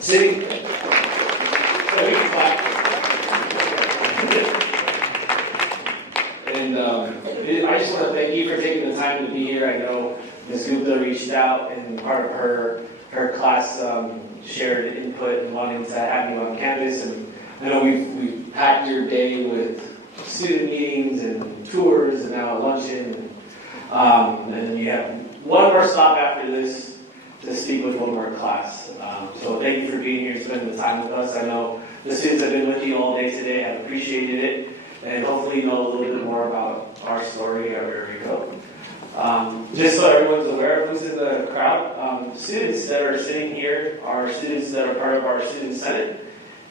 Sitting. And I just want to thank you for taking the time to be here. I know Ms. Gupta reached out, and part of her class shared input and wanting to have you on campus. And I know we've packed your day with student meetings and tours and now a luncheon. And then you have one more stop after this to speak with one more class. So thank you for being here and spending the time with us. I know the students have been with you all day today, have appreciated it, and hopefully you know a little bit more about our story at Rio Rico. Just so everyone's aware of who's in the crowd, students that are sitting here are students that are part of our Student Senate,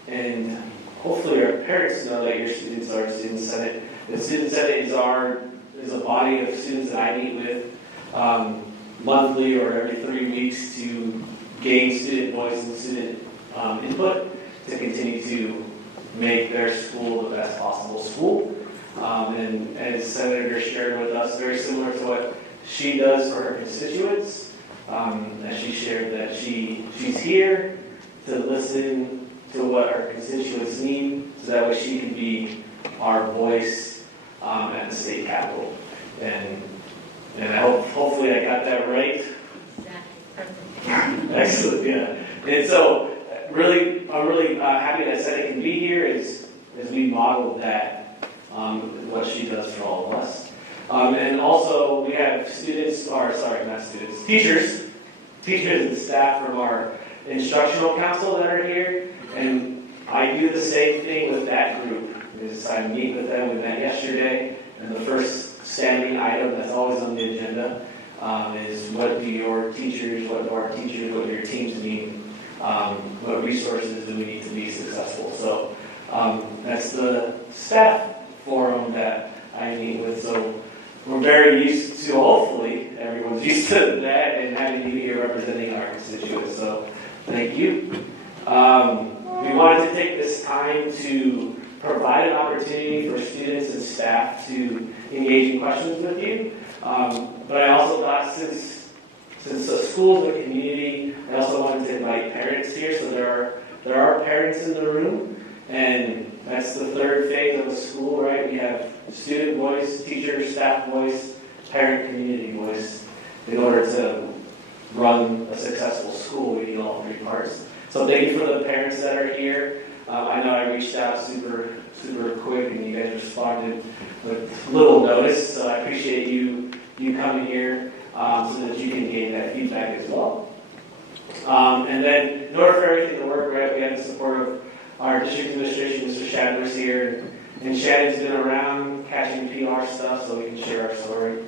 and hopefully our parents know that your students are Student Senate. The Student Senate is a body of students that I meet with monthly or every 3 weeks to gain student voice and student input to continue to make their school the best possible school. And as Senator shared with us, very similar to what she does for her constituents, as she shared that she's here to listen to what her constituents need, so that way she can be our voice at the state capitol. And I hopefully I got that right. Exactly. Excellent, yeah. And so, I'm really happy that Senate can be here as we modeled that, what she does for all of us. And also, we have teachers and staff from our instructional council that are here. And I do the same thing with that group. I meet with them. We met yesterday, and the first standing item that's always on the agenda is what do your teachers, what do your teams need? What resources do we need to be successful? So that's the staff forum that I meet with. So we're very used to, hopefully, everyone's used to that and having you here representing our constituents. So thank you. We wanted to take this time to provide an opportunity for students and staff to engage in questions with you. But I also thought since the school's a community, I also wanted to invite parents here. So there are parents in the room, and that's the third phase of a school, right? We have student voice, teacher, staff voice, parent community voice. In order to run a successful school, we need all three parts. So thank you for the parents that are here. I know I reached out super quick, and you guys responded with little notice. So I appreciate you coming here so that you can gain that feedback as well. And then, in order for everything to work right, we have the support of our district administration, Mr. Shadler's here, and Shannon's been around catching PR stuff so we can share our story.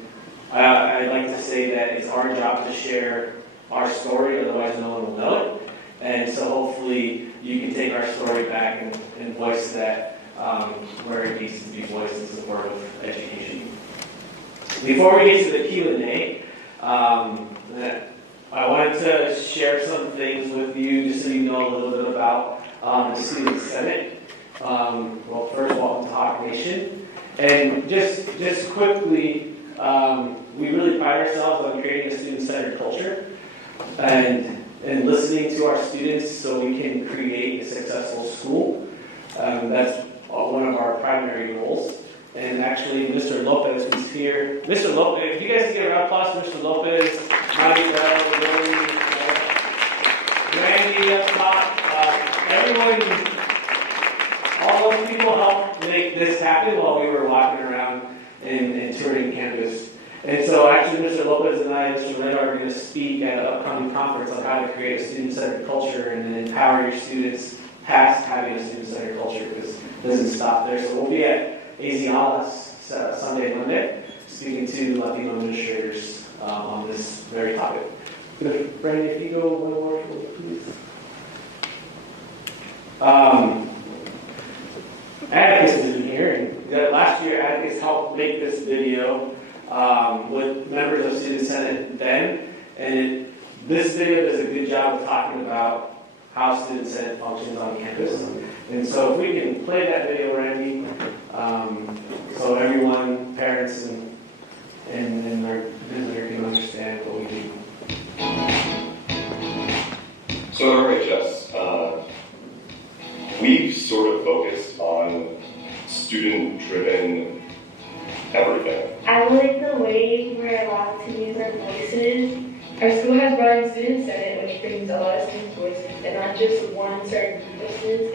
I'd like to say that it's our job to share our story, otherwise no one will know it. And so hopefully you can take our story back and voice that where it needs to be voiced in support of education. Before we get to the Q&A, I wanted to share some things with you just so you know a little bit about the Student Senate. Well, first, welcome to Hawk Nation. And just quickly, we really pride ourselves on creating a student-centered culture and listening to our students so we can create a successful school. That's one of our primary goals. And actually, Mr. Lopez is here. Mr. Lopez, if you guys can get a round of applause for Mr. Lopez, Maribel, Lily, Randy up top, everyone, all those people helped make this happen while we were walking around and touring campus. And so actually, Mr. Lopez and I, Mr. Red, are going to speak at an upcoming conference on how to create a student-centered culture and empower your students past having a student-centered culture, because it doesn't stop there. So we'll be at ASIALA's Sunday, Monday, speaking to Latino administrators on this very topic. Brandon, if you go one more, please. Atticus is in here, and last year Atticus helped make this video with members of Student Senate then, and this video does a good job of talking about how Student Senate functions on campus. And so if we can play that video, Randy, so everyone, parents and our visitor can understand what we do. So all right, Jess, we've sort of focused on student-driven everything. I like the way we're allowed to use our voices. Our school has brought in Student Senate, which brings a lot of student voices, and not just one certain group of students,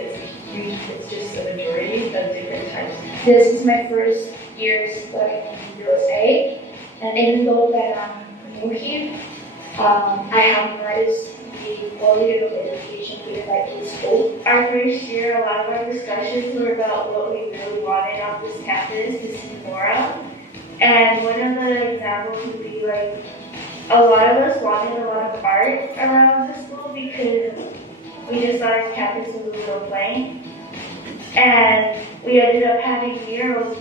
it's just a majority of different types. This is my first year studying in USA, and even though that I'm new here, I have noticed the quality of education given by the school. Our first year, a lot of our discussions were about what we really wanted on this campus to see more of. And one of the examples would be like, a lot of us wanted a lot of art around the school because we just thought our campus was a little plain. And we ended up having murals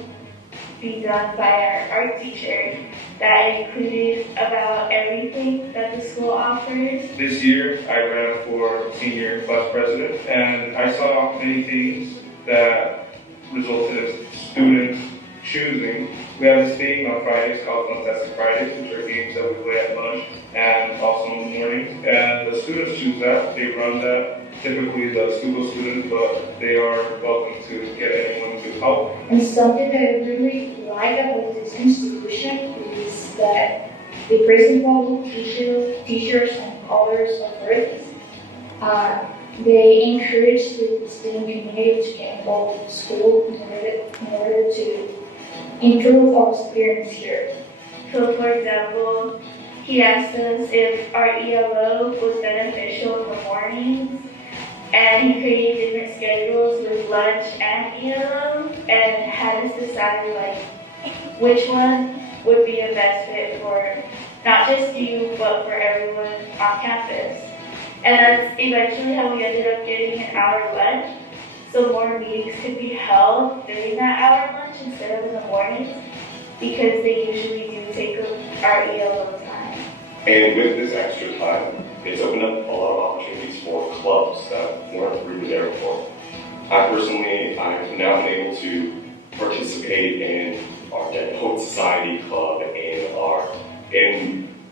be done by our art teacher that included about everything that the school offers. This year, I ran for senior class president, and I saw many things that resulted in students choosing. We have this thing on Fridays called Fantastic Fridays, which are games that we play at lunch and also in the mornings. And the students choose that. They run that. Typically the school students, but they are welcome to get anyone to help. And something that I really like about this institution is that the principal, teachers, and others authorities, they encourage the student community to get involved in school in order to improve our experience here. So, for example, he asked us if our ELO was beneficial in the mornings, and he created different schedules with lunch and ELO, and had us decide like which one would be the best fit for not just you, but for everyone on campus. And that's eventually how we ended up getting an hour lunch, so more meetings could be held during that hour lunch instead of in the mornings, because they usually do take our ELO time. And with this extra time, it's opened up a lot of opportunities for clubs that weren't really there before. I personally, I've now been able to participate in our Dead Poet Society Club, in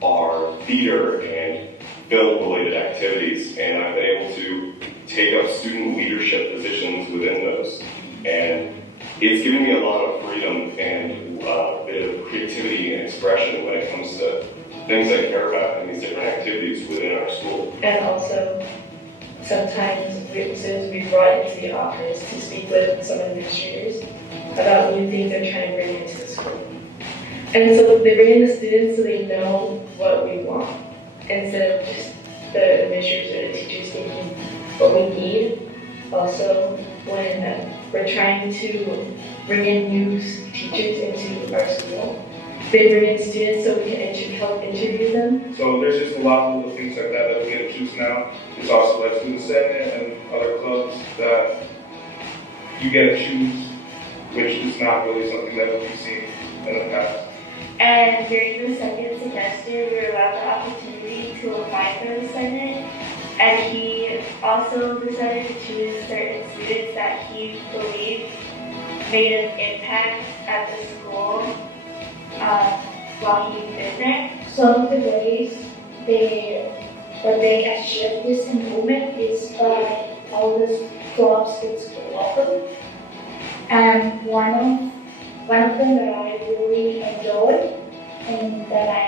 our theater and film-related activities, and I've been able to take up student leadership positions within those. And it's given me a lot of freedom and a bit of creativity and expression when it comes to things I care about and these different activities within our school. And also, sometimes students will be brought into the office to speak with some administrators about new things they're trying to bring into the school. And so they bring in the students so they know what we want, instead of just the administrators or the teachers thinking what we need. Also, when we're trying to bring in new teachers into our school, they bring in students so we can help interview them. So there's just a lot of little things like that that we get to choose now. There's also like Student Senate and other clubs that you get to choose, which is not really something that we've seen in the past. And during the second semester, we were allowed the opportunity to apply for the Senate, and he also decided to choose certain students that he believed made an impact at the school while he's been there. Some of the ways they achieve this improvement is by all the clubs in school offer. And one of them that I really enjoy and that I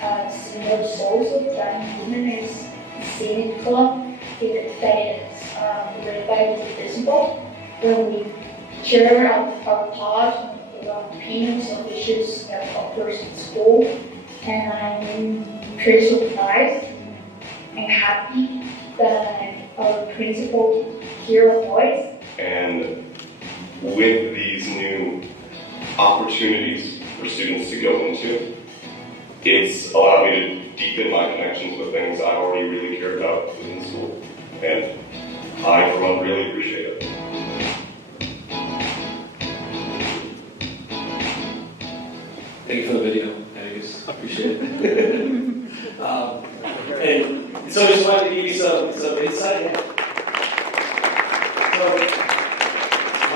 have seen the results of that improvement is Scenic Club that is led by the principal, where we share our thoughts and our opinions on issues that occurs in school. And I'm pretty surprised and happy that our principal hear our voice. And with these new opportunities for students to go into, it's allowed me to deepen my connections with things I already really cared about within school. And I, for one, really appreciate it. Thank you for the video, I appreciate it. And so I just wanted to give you some insight. So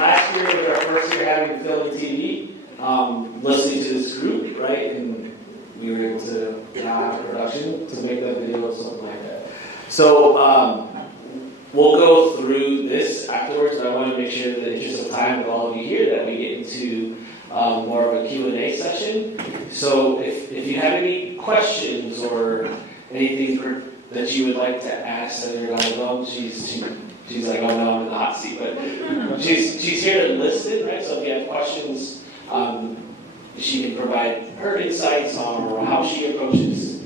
last year was our first year having film and TV, listening to this group, right? And we were able to now have a production to make that video or something like that. So we'll go through this. afterwards, but I want to make sure that in the interest of time with all of you here that we get into more of a Q&A session. So if you have any questions or anything that you would like to ask Senator Galbadon, she's like, oh no, I'm in the hot seat, but she's here to listen, right? So if you have questions, she can provide her insights on how she approaches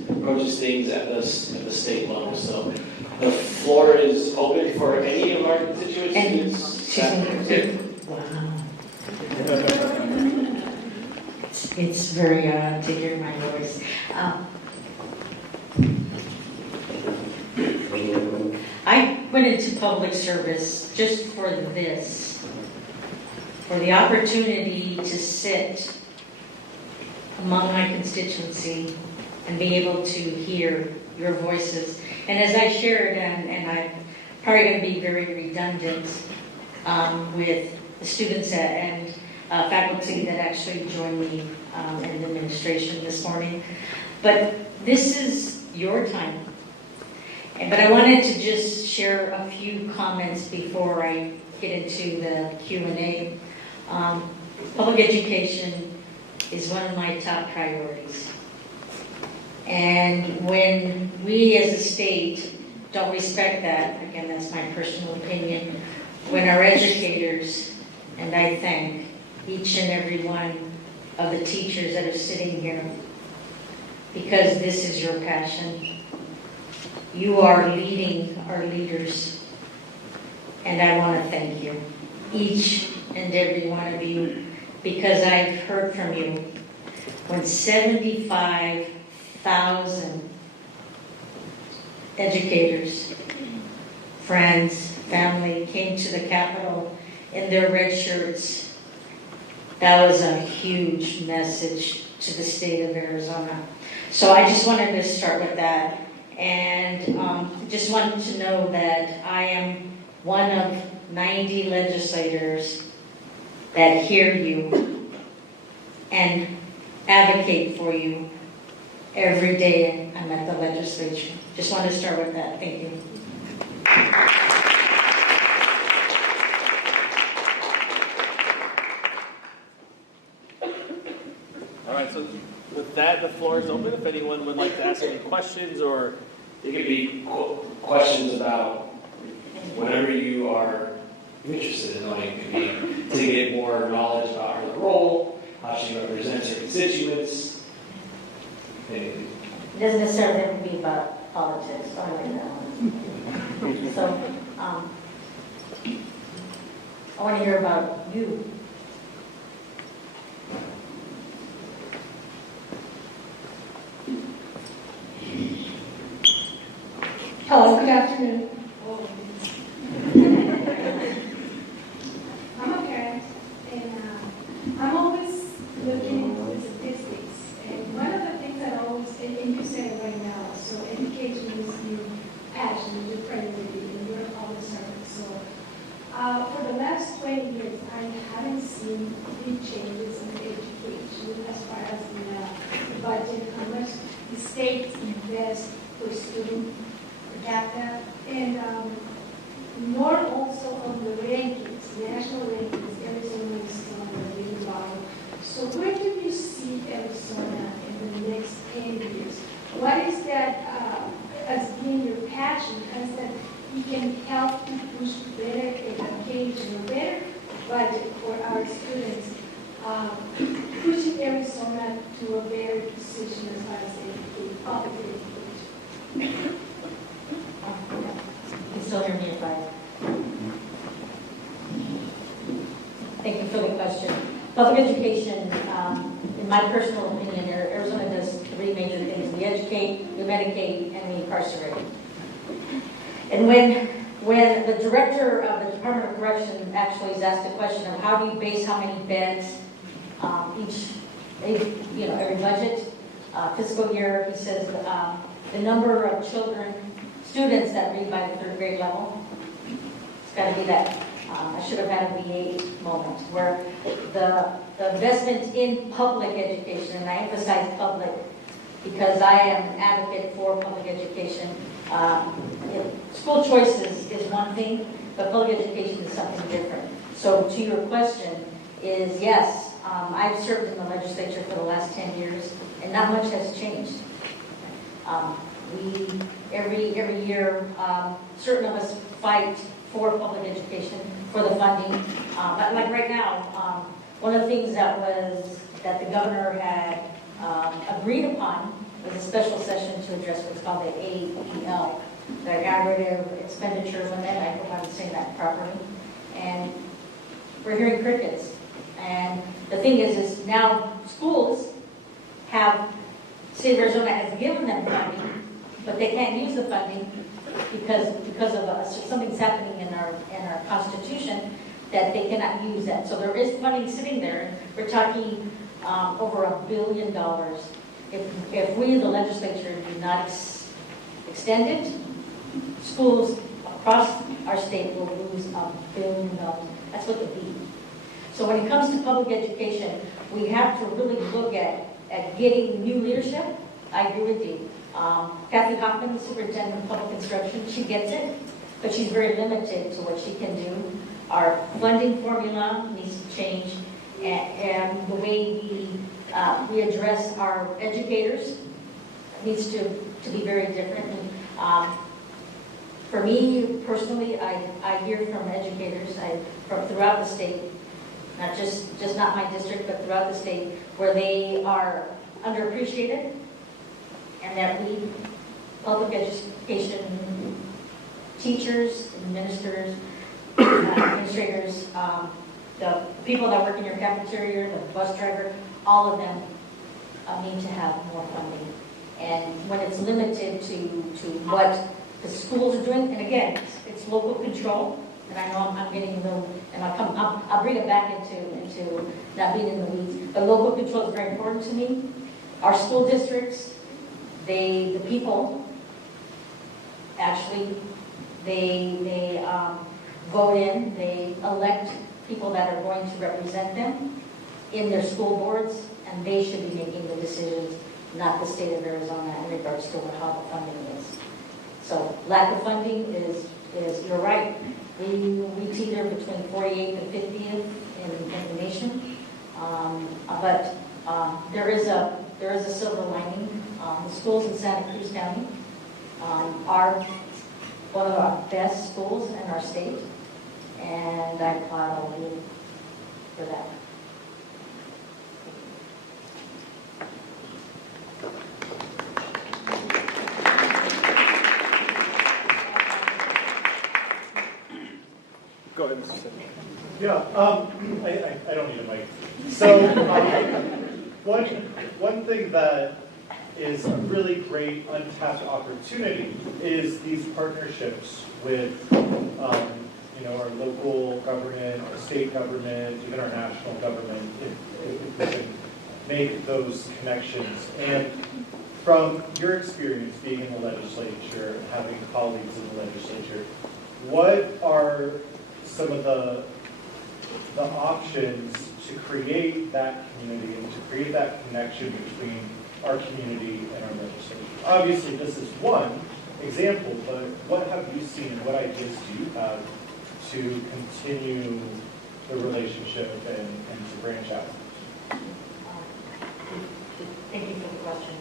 things at the state level. So the floor is open for any of our constituents. Wow. It's very odd to hear my voice. I went into public service just for this, for the opportunity to sit among my constituency and be able to hear your voices. And as I shared, and I'm probably going to be very redundant with the students and faculty that actually joined me in the administration this morning, but this is your time. But I wanted to just share a few comments before I get into the Q&A. Public education is one of my top priorities. And when we as a state don't respect that, again, that's my personal opinion, when our educators, and I thank each and every one of the teachers that are sitting here, because this is your passion. You are leading our leaders, and I want to thank you, each and every one of you, because I've heard from you. When 75,000 educators, friends, family came to the Capitol in their red shirts, that was a huge message to the state of Arizona. So I just wanted to start with that. And just wanted to know that I am one of 90 legislators that hear you and advocate for you every day I'm at the legislature. Just wanted to start with that. Thank you. All right, so with that, the floor is open. If anyone would like to ask any questions, or it could be questions about whatever you are interested in knowing. It could be to get more knowledge about her role, how she represents her constituents. Anything. It doesn't necessarily have to be about politics. I like that one. So, I want to hear about you. Hello, good afternoon. I'm a parent, and I'm always looking into the statistics. And one of the things that always, and you said it right now, so education is your passion, your priority, and you're a public servant. So for the last 20 years, I haven't seen big changes in education as far as the budget, how much the state invests per student. And more also on the rankings, national rankings, Arizona is on the really bottom. So where do you see Arizona in the next 10 years? What is that as being your passion, as that you can help to push better education or better budget for our students, pushing Arizona to a better position as far as public education? You can still hear me if I... Thank you for the question. Public education, in my personal opinion, Arizona does three major things. We educate, we medicate, and we incarcerate. And when the director of the Department of Correction actually is asked the question of how do you base how many beds every budget, fiscal year, he says the number of students that read by the third grade level. It's got to be that. I should have had a V8 moment where the investment in public education, and I emphasize public because I am an advocate for public education. school choices is one thing, but public education is something different. So to your question is, yes, I've served in the legislature for the last 10 years, and not much has changed. We, every year, certain of us fight for public education, for the funding. But like right now, one of the things that the governor had agreed upon was a special session to address what's called the AEL, the aggregate expenditure limit. I hope I'm saying that properly. And we're hearing crickets. And the thing is now schools have, State of Arizona has given them funding, but they can't use the funding because of something's happening in our Constitution that they cannot use that. So there is funding sitting there. We're talking over $1 billion. If we, the legislature, do not extend it, schools across our state will lose $1 billion. That's what it be. So when it comes to public education, we have to really look at getting new leadership. I agree with you. Kathy Hoffman, the superintendent of public instruction, she gets it, but she's very limited to what she can do. Our funding formula needs to change, and the way we address our educators needs to be very different. And, for me personally, I hear from educators from throughout the state, not just not my district, but throughout the state, where they are underappreciated, and that we, public education teachers, administrators, the people that work in your cafeteria, the bus driver, all of them need to have more funding. And when it's limited to what the schools are doing, and again, it's local control, and I know I'm getting a little, and I'll bring it back into not being in the weeds, but local control is very important to me. Our school districts, the people, actually, they vote in, they elect people that are going to represent them in their school boards, and they should be making the decisions, not the state of Arizona in regards to how the funding is. So lack of funding is you're right. We teeter between 48th and 50th in the nation, but there is a silver lining. The schools in Santa Cruz County are one of our best schools in our state, and I applaud all of you for that. Go ahead, Mr. Simmons. Yeah, I don't need a mic. So one thing that is a really great untapped opportunity is these partnerships with our local government, our state government, even our national government, if we can make those connections. And from your experience being in the legislature and having colleagues in the legislature, what are some of the options to create that community and to create that connection between our community and our legislature? Obviously, this is one example, but what have you seen and what ideas do you have to continue the relationship and to branch out? Thank you for the question.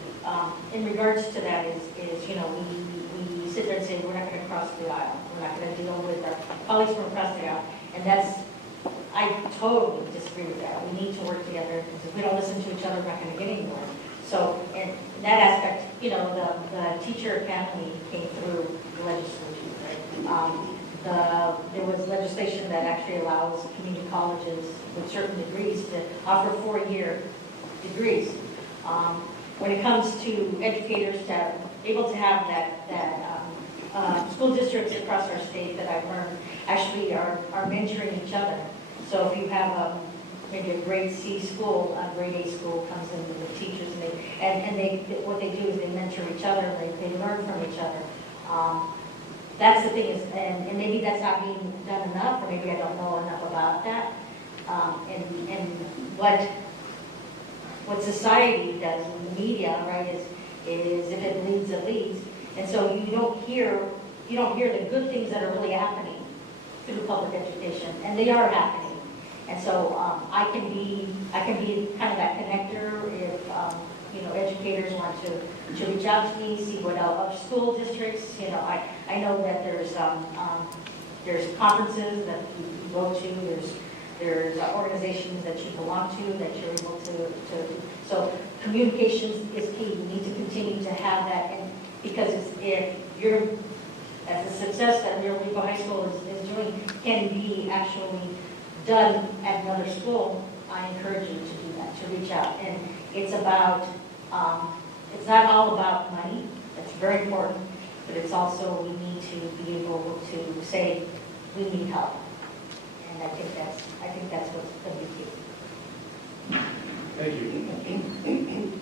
In regards to that is we sit there and say we're not going to cross the aisle. We're not going to deal with our colleagues from across the aisle. And I totally disagree with that. We need to work together, because if we don't listen to each other, we're not going to get anywhere. So in that aspect, the teacher academy came through the legislature, right? There was legislation that actually allows community colleges with certain degrees to offer 4-year degrees. When it comes to educators to able to have that school districts across our state that I've learned actually are mentoring each other. So if you have maybe a grade C school, a grade A school comes in with the teachers, and what they do is they mentor each other, they learn from each other. That's the thing is, and maybe that's not being done enough, or maybe I don't know enough about that. And what society does in the media, right, is if it leads, it leads. And so you don't hear you don't hear the good things that are really happening through public education, and they are happening. And so I can be kind of that connector if educators want to reach out to me, see what other school districts. I know that there's conferences that you go to. There's organizations that you belong to that you're able to. So communications is key. We need to continue to have that, and because if you're as the success that Rio Rico High School is doing can be actually done at another school, I encourage you to do that, to reach out. And it's about, it's not all about money, that's very important, but it's also we need to be able to say, we need help. And I think that's what's the big key. Thank you.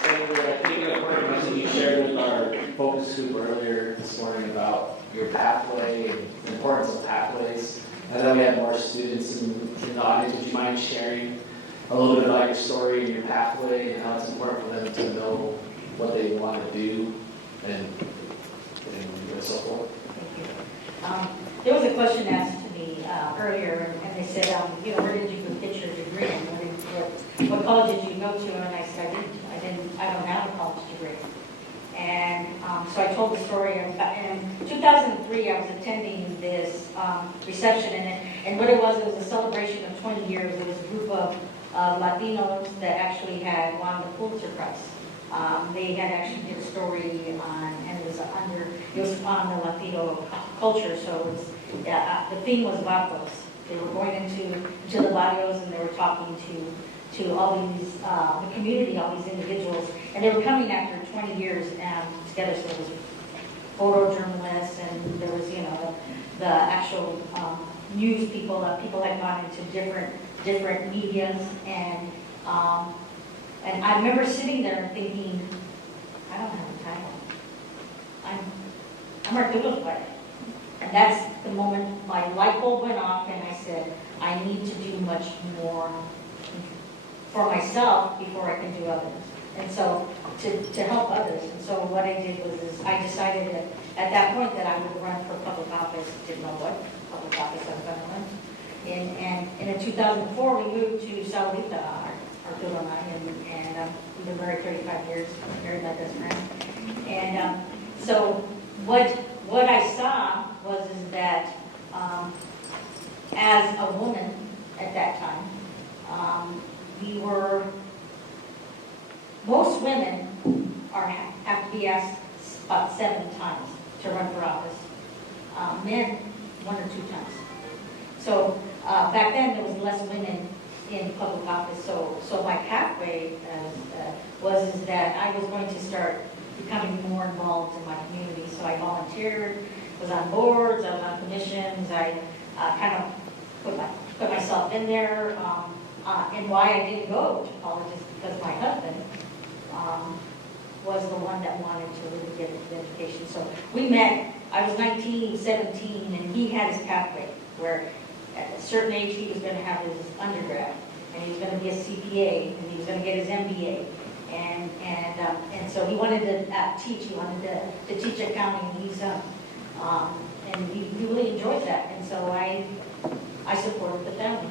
Senator, I think an important message you shared with our focus group earlier this morning about your pathway and the importance of pathways. I know we have more students in the audience. Would you mind sharing a little bit about your story and your pathway and how it's important for them to know what they want to do and so forth? Thank you. There was a question asked to me earlier, and they said, where did you get your degree? And what college did you go to? And I said, I don't have a college degree. And so I told the story. In 2003, I was attending this reception, and what it was a celebration of 20 years. It was a group of Latinos that actually had won the Pulitzer Prize. They had actually did a story on, and it was on the Latino culture. So it was, the theme was vatos. They were going into the barrios, and they were talking to all these, the community, all these individuals, and they were coming after 20 years together. So there was photojournalists, and there was, the actual news people. People had gone into different medias, and I remember sitting there and thinking, I don't have a title. I'm Arturo's wife. And that's the moment my light bulb went off, and I said, I need to do much more for myself before I can do others. And so to help others. And so what I did was I decided that at that point that I would run for public office. Didn't know what public office I was going to run. And in 2004, we moved to Saudita, Arturo and I, and we've been married 35 years, married my best friend. And so what I saw was that as a woman at that time, most women have to be asked about 7 times to run for office. Men, 1 or 2 times. So back then there was less women in public office. So my pathway was that I was going to start becoming more involved in my community. So I volunteered, was on boards, I was on commissions. I kind of put myself in there. And why I didn't go to college is because my husband was the one that wanted to really get into education. So we met, I was 19, 17, and he had his pathway where at a certain age he was going to have his undergrad, and he was going to be a CPA, and he was going to get his MBA. And so he wanted to teach, he wanted to teach accounting, and he really enjoys that. And so I supported the family.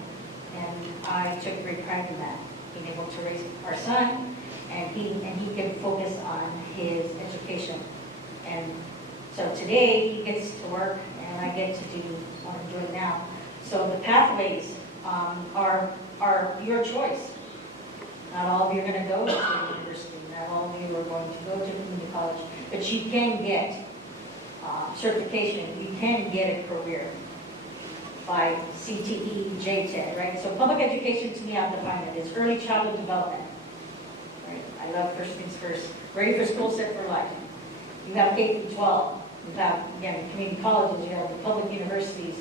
And I took great pride in that, being able to raise our son, and he can focus on his education. And so today he gets to work, and I get to do what I'm doing now. So the pathways are your choice. Not all of you are going to go to university. Not all of you are going to go to community college, but you can get certification. You can get a career by CTE, JTED, right? So public education, to me, I've defined it as early childhood development, right? I love first things first. Ready for school, set for life. You have K through 12. You have, again, community colleges. You have public universities.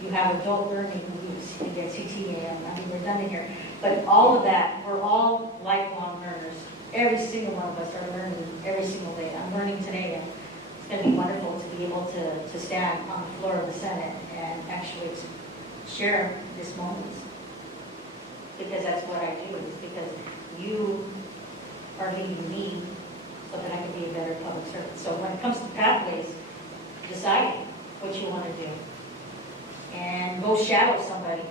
You have adult learning groups. You get CTE. I mean, we're done in here. But all of that, we're all lifelong learners. Every single one of us are learning every single day. I'm learning today, and it's going to be wonderful to be able to stand on the floor of the Senate and actually share this moment, because that's what I do. Is because you are leading me so that I can be a better public servant. So when it comes to pathways, decide what you want to do and go shadow somebody.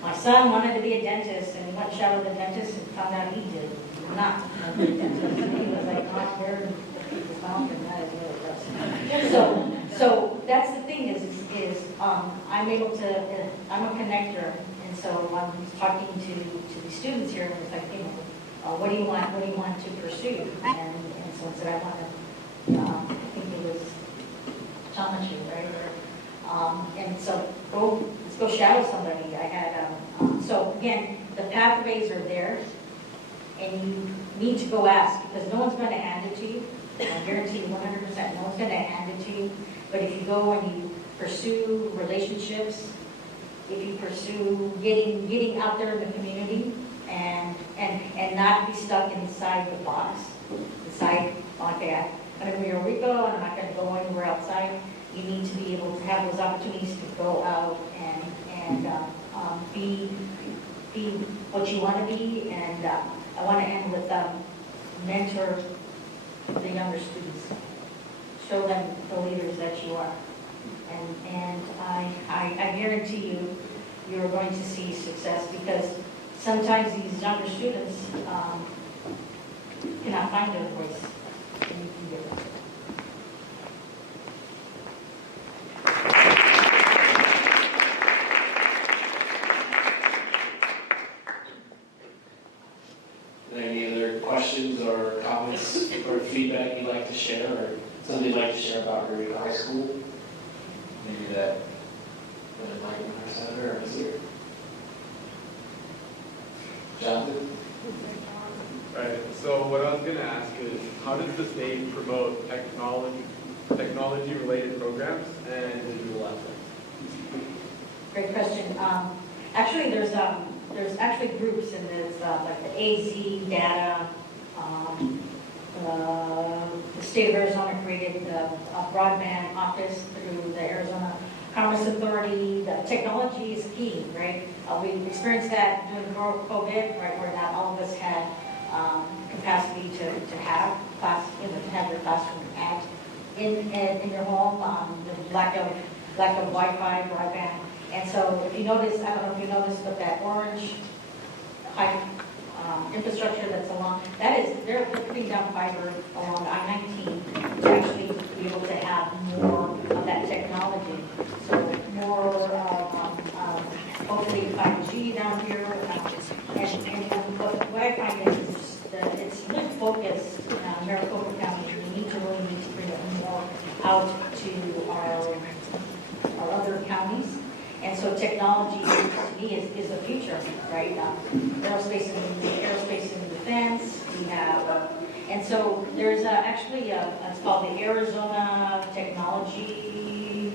My son wanted to be a dentist, and he went and shadowed the dentist and found out he did not want to be a dentist. And he was like, not where the people's mouth, and that is really gross. So that's the thing is I'm able to, I'm a connector, and so I'm talking to the students here, and it's like, you know, what do you want to pursue? And so I said, I want to, I think it was geometry, right? And so let's go shadow somebody. I had, so again, the pathways are there, and you need to go ask, because no one's going to hand it to you. I guarantee you 100%, no one's going to hand it to you. But if you go and you pursue relationships, if you pursue getting out there in the community, and not be stuck inside the box, inside, okay, I'm in Rio Rico, and I'm not going to go anywhere outside. You need to be able to have those opportunities to go out and be what you want to be. And I want to end with mentor the younger students. Show them the leaders that you are. And I guarantee you, you're going to see success, because sometimes these younger students cannot find their voice, and you can give it. Any other questions or comments or feedback you'd like to share, or something you'd like to share about Rio Rico High School? Maybe that Mike and our senator is here. Jonathan? Right, so what I was going to ask is, how does the state promote technology-related programs and digital assets? Great question. Actually, there's actually groups, and there's like the AZ data. The state of Arizona created a broadband office through the Arizona Commerce Authority. The technology is key, right? We experienced that during COVID, right, where not all of us had capacity to have class, to have your classroom at in your home. The lack of Wi-Fi, broadband. And so if you notice, I don't know if you noticed, but that orange high infrastructure that's along, they're putting down fiber along I-19 to actually be able to have more of that technology. So more hopefully 5G down here. And what I find is that it's really focused in Maricopa County. We need to bring it more out to our other counties. And so technology, to me, is the future, right? Aerospace and defense, we have, and so there's actually it's called the Arizona Technology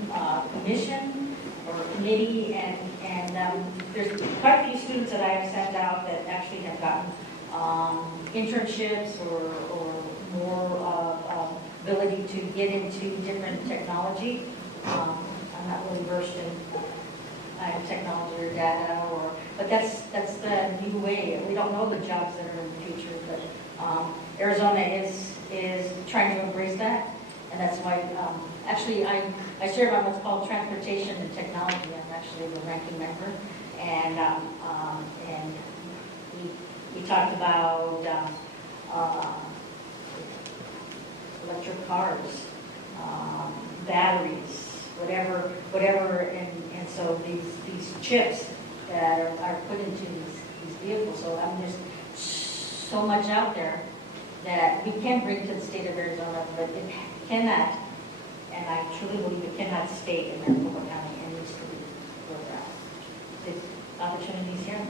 Commission or Committee, and there's quite a few students that I have sent out that actually have gotten internships or more ability to get into different technology. I'm not really versed in technology or data, but that's the new way. We don't know the jobs that are in the future, but Arizona is trying to embrace that, and that's why actually I serve on what's called transportation and technology. I'm actually the ranking member, and we talked about electric cars, batteries, whatever, and so these chips that are put into these vehicles. So I mean, there's so much out there that we can bring to the state of Arizona, but it cannot, and I truly believe it cannot stay in Maricopa County. It needs to be built out. There's opportunities here.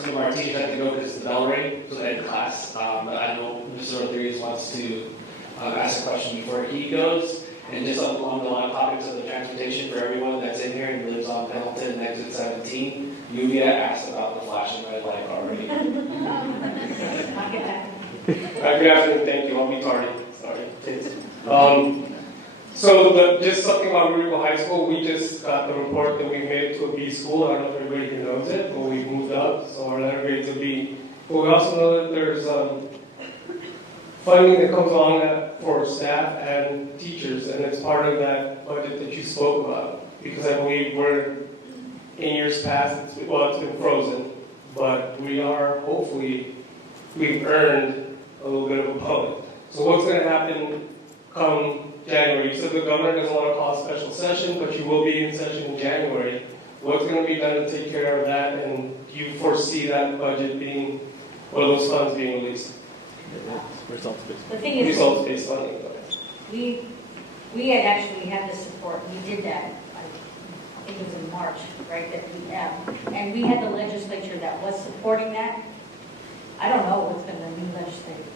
Some of our teachers have to go because the bell rang, so they had class. But I know Mr. Rodriguez wants to ask a question before he goes. And just along the line of topics of the transportation for everyone that's in here and lives on Pendleton and exit 17, Yulia asked about the flashing red light already. All right, good afternoon, thank you. I'll be tardy. Sorry. So just something about Rio Rico High School, we just got the report that we made it to a B school. I don't know if everybody here knows it, but we moved up, so our letter grade's a B. But we also know that there's funding that comes along that for staff and teachers, and it's part of that budget that you spoke about. Because I believe in years past, it's been frozen, but we are, hopefully, we've earned a little bit of a public. So what's going to happen come January? You said the governor doesn't want to call a special session, but you will be in session in January. What's going to be done to take care of that, and do you foresee that budget being, or those funds being released? The thing is, Results-based funding. we had actually had the support, we did that, I think it was in March, right, that we have. And we had the legislature that was supporting that. I don't know what's going to be legislated.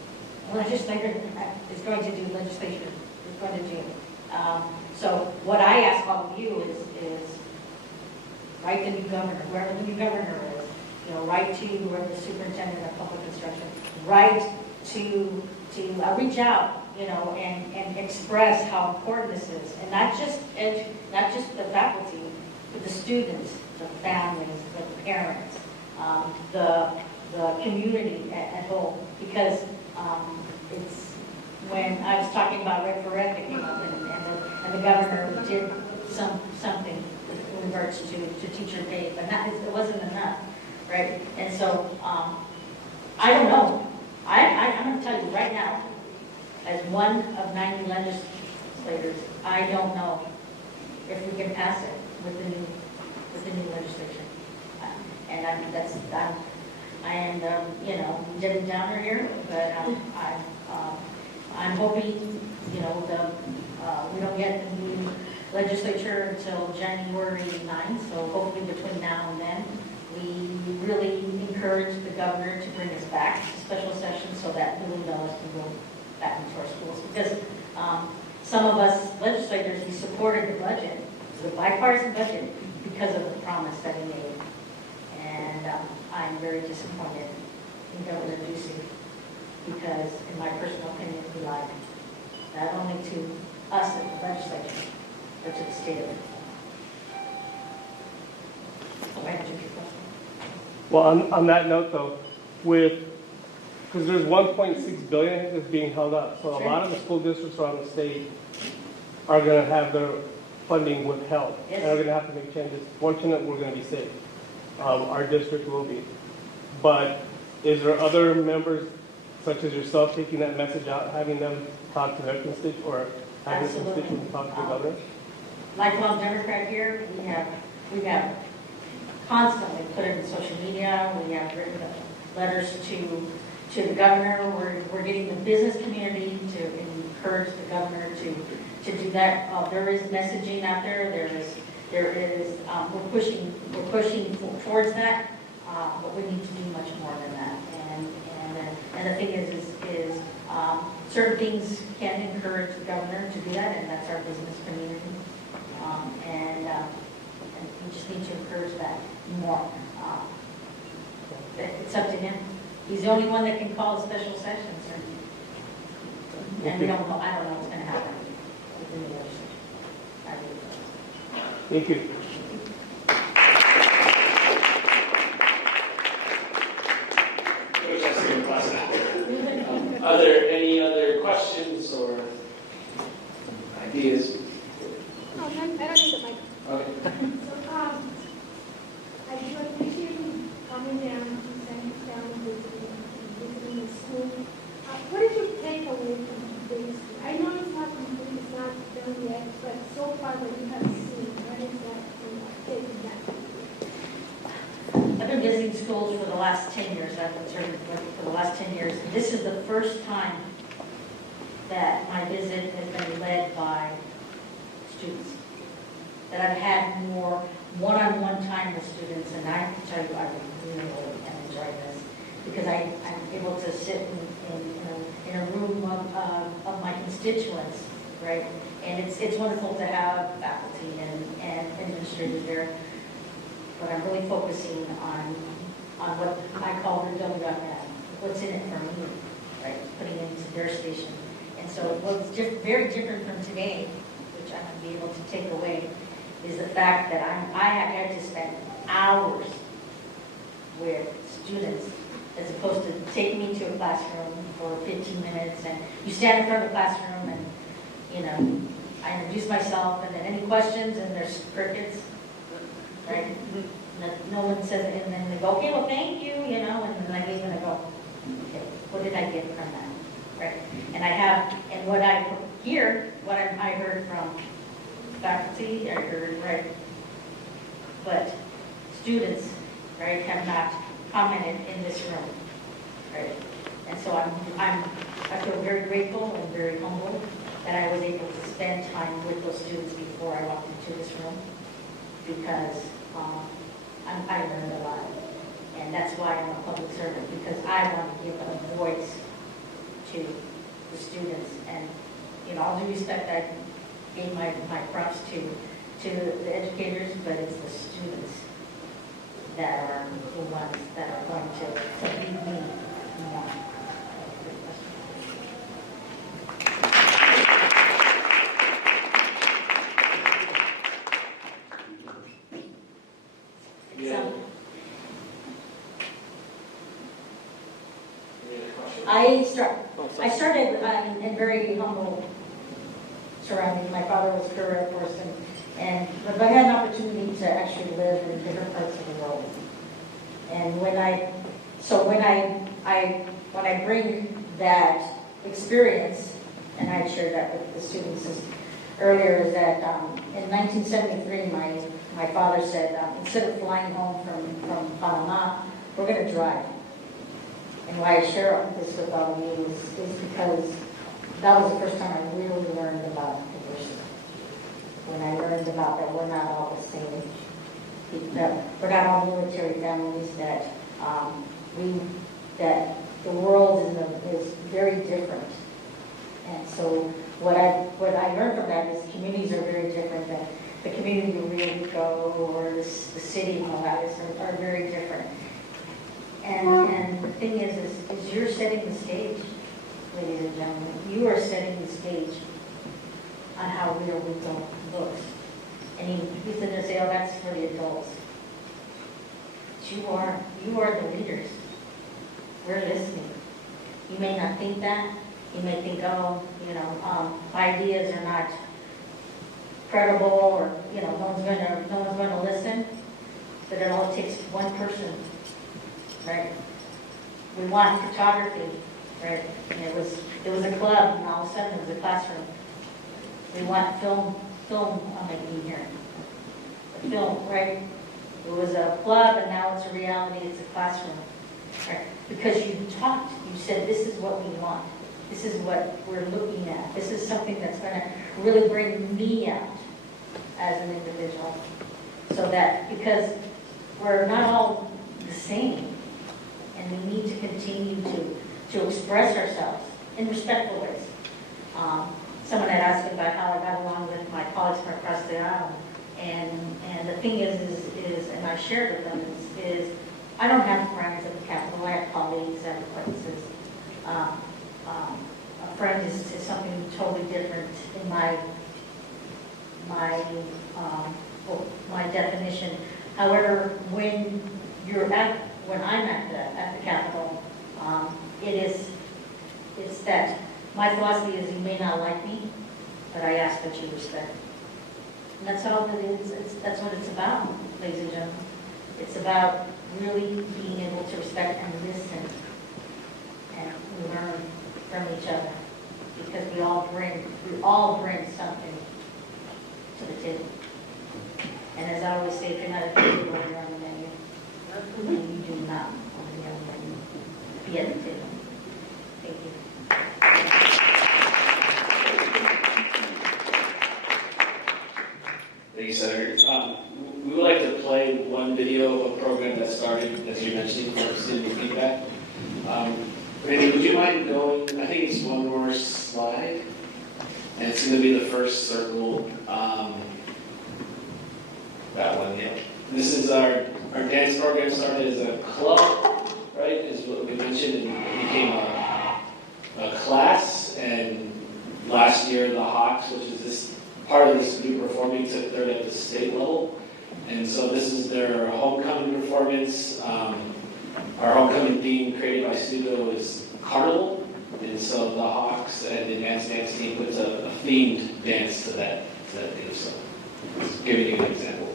The legislator is going to do legislation, is going to do. So what I ask all of you is write the new governor, whoever the new governor is, write to whoever the superintendent of public instruction, write to reach out, and express how important this is, and not just the faculty, but the students, the families, the parents, the community at home, because it's when I was talking about Red for Red that came up, and the governor did something in regards to teacher pay, but it wasn't enough, right? And so I don't know. I'm going to tell you right now, as one of 90 legislators, I don't know if we can pass it with the new legislation. And I am Debbie Downer here, but I'm hoping, we don't get the new legislature until January 9th, so hopefully between now and then, we really encourage the governor to bring us back to special session so that $1 million can go back into our schools. Because some of us legislators, we supported the budget, the bipartisan budget, because of the promise that he made. And I'm very disappointed in Governor Ducey, because in my personal opinion, he lied. Not only to us at the legislature, but to the state of it. So I answered your question. Well, on that note, though, because there's 1.6 billion that's being held up, so a lot of the school districts around the state are going to have their funding withheld, Yes. and are going to have to make changes. Fortunately, we're going to be safe. Our district will be. But is there other members, such as yourself, taking that message out, having them talk to their constituents, or having the Absolutely. constituents talk to the governor? Lifelong Democrat here, we have constantly put it in social media. We have written letters to the governor. We're getting the business community to encourage the governor to do that. There is messaging out there. We're pushing towards that, but we need to do much more than that. And the thing is certain things can encourage the governor to do that, and that's our business community. And we just need to encourage that more. It's up to him. He's the only one that can call a special session, sir. And I don't know what's going to happen with the new legislature. I really don't. Thank you. Are there any other questions or ideas? No, I don't need the mic. Okay. So, I do appreciate you coming down to San Down and visiting the school. What did you take away from this? I know it's not complete, it's not done yet, but so far that you have seen, what is that taking that? I've been visiting schools for the last 10 years. I've been serving for the last 10 years. And this is the first time that my visit has been led by students. That I've had more one-on-one time with students, and I can tell you I really am enjoying this because I'm able to sit in a room of my constituents, right? And it's wonderful to have faculty and administrators there. But I'm really focusing on what I call the WFM, what's in it for me, right? Putting it into their station. And so it was very different from today which I'm going to be able to take away, is the fact that I have had to spend hours with students as opposed to taking me to a classroom for 15 minutes and you stand in front of the classroom and, I introduce myself and then any questions and there's crickets, right? No one says it and then they go, okay, well, thank you, and then I leave and I go, okay, what did I get from that, right? And what I heard from faculty, I heard, right? But students, right, have not commented in this room, right? And so I feel very grateful and very humbled that I was able to spend time with those students before I walked into this room, because I learned a lot. And that's why I'm a public servant, because I want to give a voice to the students. And, all due respect, I gave my props to the educators, but it's the students that are the ones that are going to lead me more. I started in very humble surroundings. My father was career Air Force, but I had an opportunity to actually live in different parts of the world. And when I bring that experience, and I shared that with the students earlier, is that in 1973, my father said, instead of flying home from Panama, we're going to drive. And why I share this with all of you is because that was the first time I really learned about diversity. When I learned about that we're not all the same, that we're not all military families, that the world is very different. And so what I learned from that is communities are very different. That the community of Rio Rico or the city of Molares are very different. And the thing is you're setting the stage, ladies and gentlemen. You are setting the stage on how Rio Rico looks. And you sit there and say, oh, that's for the adults. But you are the leaders. We're listening. You may not think that. You may think, oh, ideas are not credible, or no one's going to listen. But it all takes one person. Right? We want photography, right? And it was a club, and all of a sudden it was a classroom. We want film making here. The film, right? It was a club, and now it's a reality. It's a classroom, right? Because you talked, you said, this is what we want. This is what we're looking at. This is something that's going to really bring me out as an individual, so that because we're not all the same. And we need to continue to express ourselves in respectful ways. Someone had asked me about how I got along with my colleagues from across the aisle. And the thing is, and I shared with them, is I don't have friends at the Capitol. I have colleagues at places. A friend is something totally different in my definition. However, when I'm at the Capitol, it's that my philosophy is you may not like me, but I ask that you respect. And that's all it is. That's what it's about, ladies and gentlemen. It's about really being able to respect and listen and learn from each other, because we all bring something to the table. And as I always say, if you're not a table, you're on the menu. And you do not want to be on the menu. Be at the table. Thank you. Thank you, Senator. We would like to play one video of a program that started, as you mentioned, for student feedback. Randy, would you mind going? I think it's one more slide. And it's going to be the first circle. That one, yeah. This is our dance program. Started as a club, right? Is what we mentioned, and it became a class. And last year, the Hawks, which is this part of this new performing took third at the state level. And so this is their homecoming performance. Our homecoming theme created by Studio is Carnival. And so the Hawks and the advanced dance team puts a themed dance to that theme. So just giving you an example.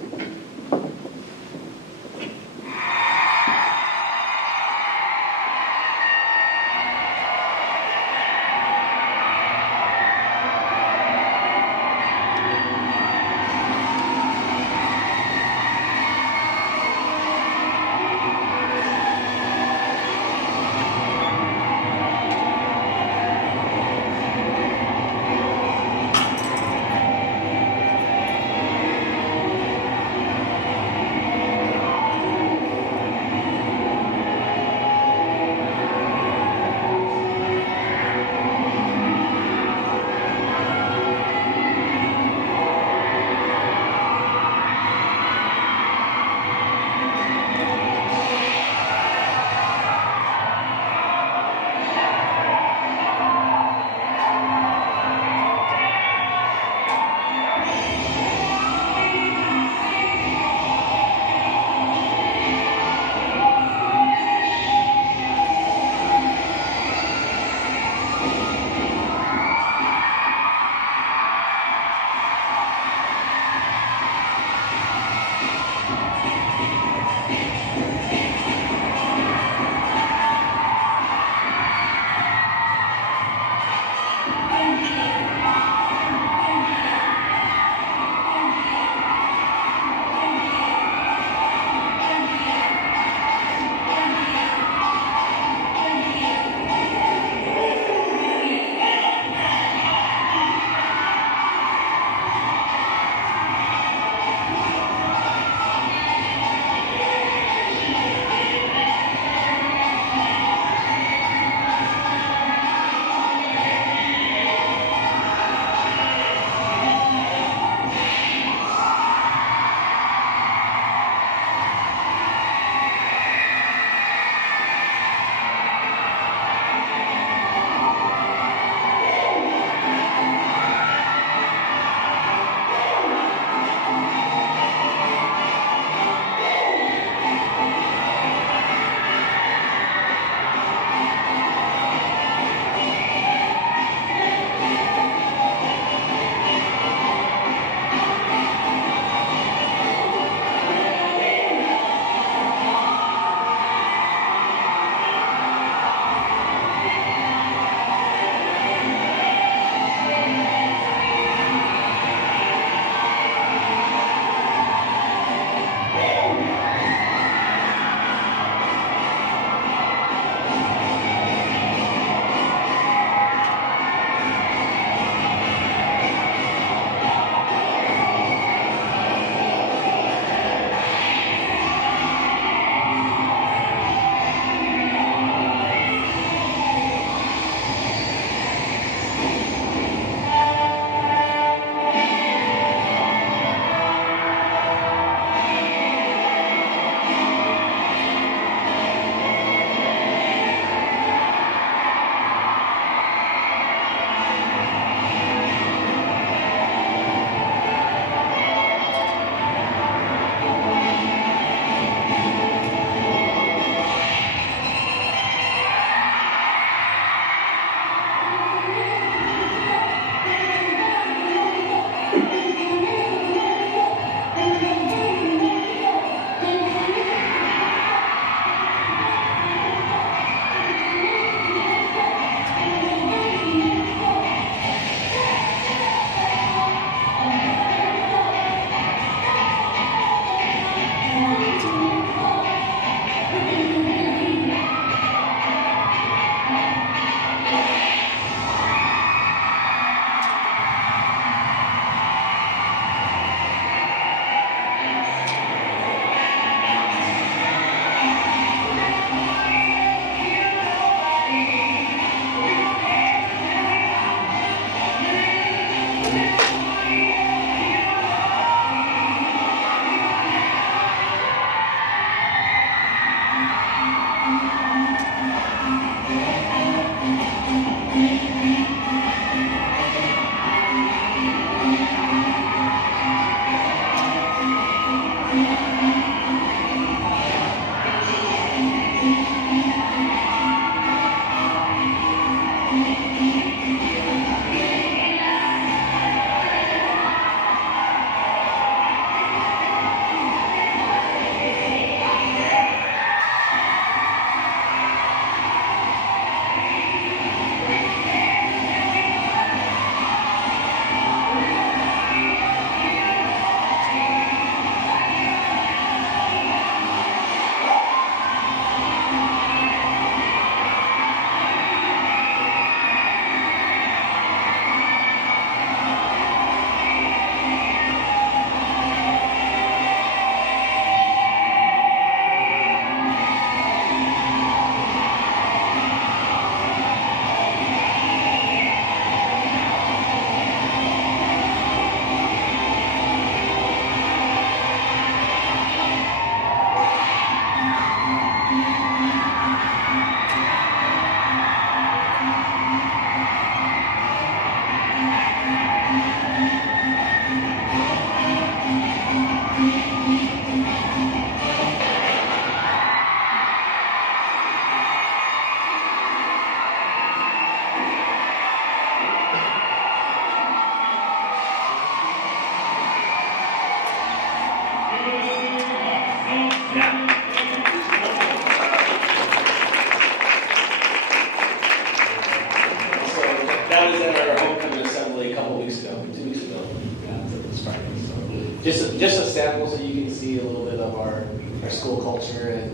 just a sample so you can see a little bit of our school culture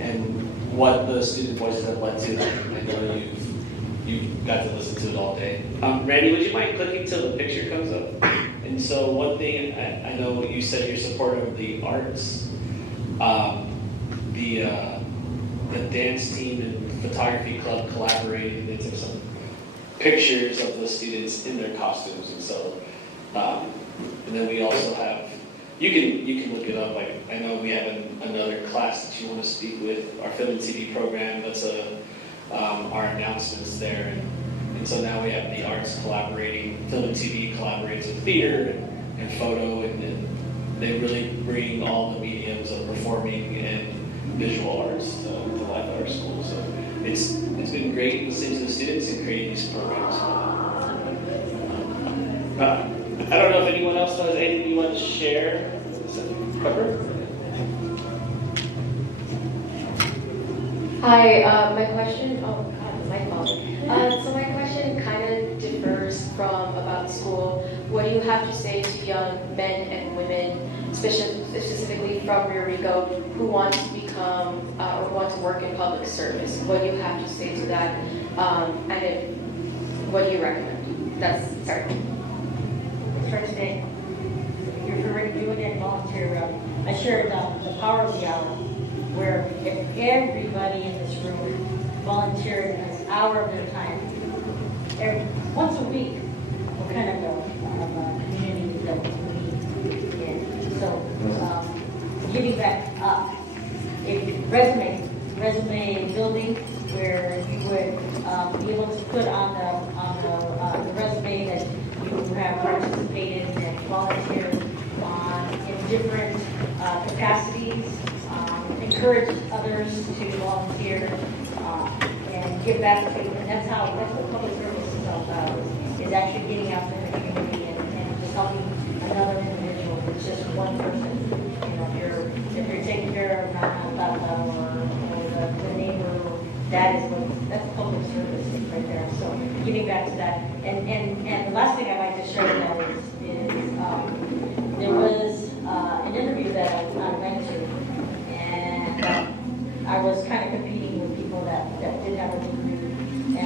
and what the student voices have led to. I know you've got to listen to it all day. Randy, would you mind clicking till the picture comes up? And so one thing, I know you said you're supportive of the arts. The dance team and photography club collaborated. They took some pictures of the students in their costumes, and so, and then we also have. You can look it up. Like I know we have another class that you want to speak with. Our film and TV program. That's our announcements there, and so now we have the arts collaborating. Film and TV collaborates with theater and photo, and they really bring all the mediums of performing and visual arts to life at our school. So it's been great listening to the students and creating these programs. I don't know if anyone else has anything you want to share. Pepper? Hi, my question, my fault. So my question kind of differs from about school. What do you have to say to young men and women, specifically from Rio Rico, who want to become or want to work in public service? What do you have to say to that? What do you recommend? Sorry. First thing, if you're already doing it volunteer, I shared the power of the hour, where if everybody in this room volunteered an hour of their time, once a week, what kind of a community that we meet in. So, giving back up, if resume building, where you would be able to put on the resume that you have participated and volunteered in different capacities, encourage others to volunteer and give back to people. And that's what public service is all about, is actually getting out in the community and just helping another individual. It's just one person. You know, if you're taking care of or the neighbor, that's public service right there. So giving back to that. And the last thing I'd like to share with that is there was an interview that I went to, and I was kind of competing with people that did have a degree,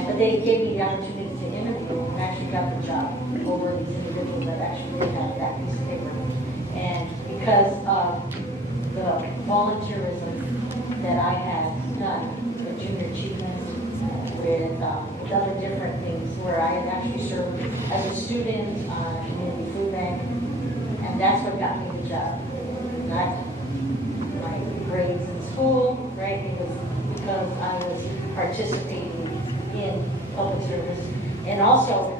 but they gave me the opportunity to interview and actually got the job over these individuals that actually did have that piece of paper. And because of the volunteerism that I had done, the junior achievement, with other different things, where I had actually served as a student on a community food bank, and that's what got me the job. Not my grades in school, right? It was because I was participating in public service, and also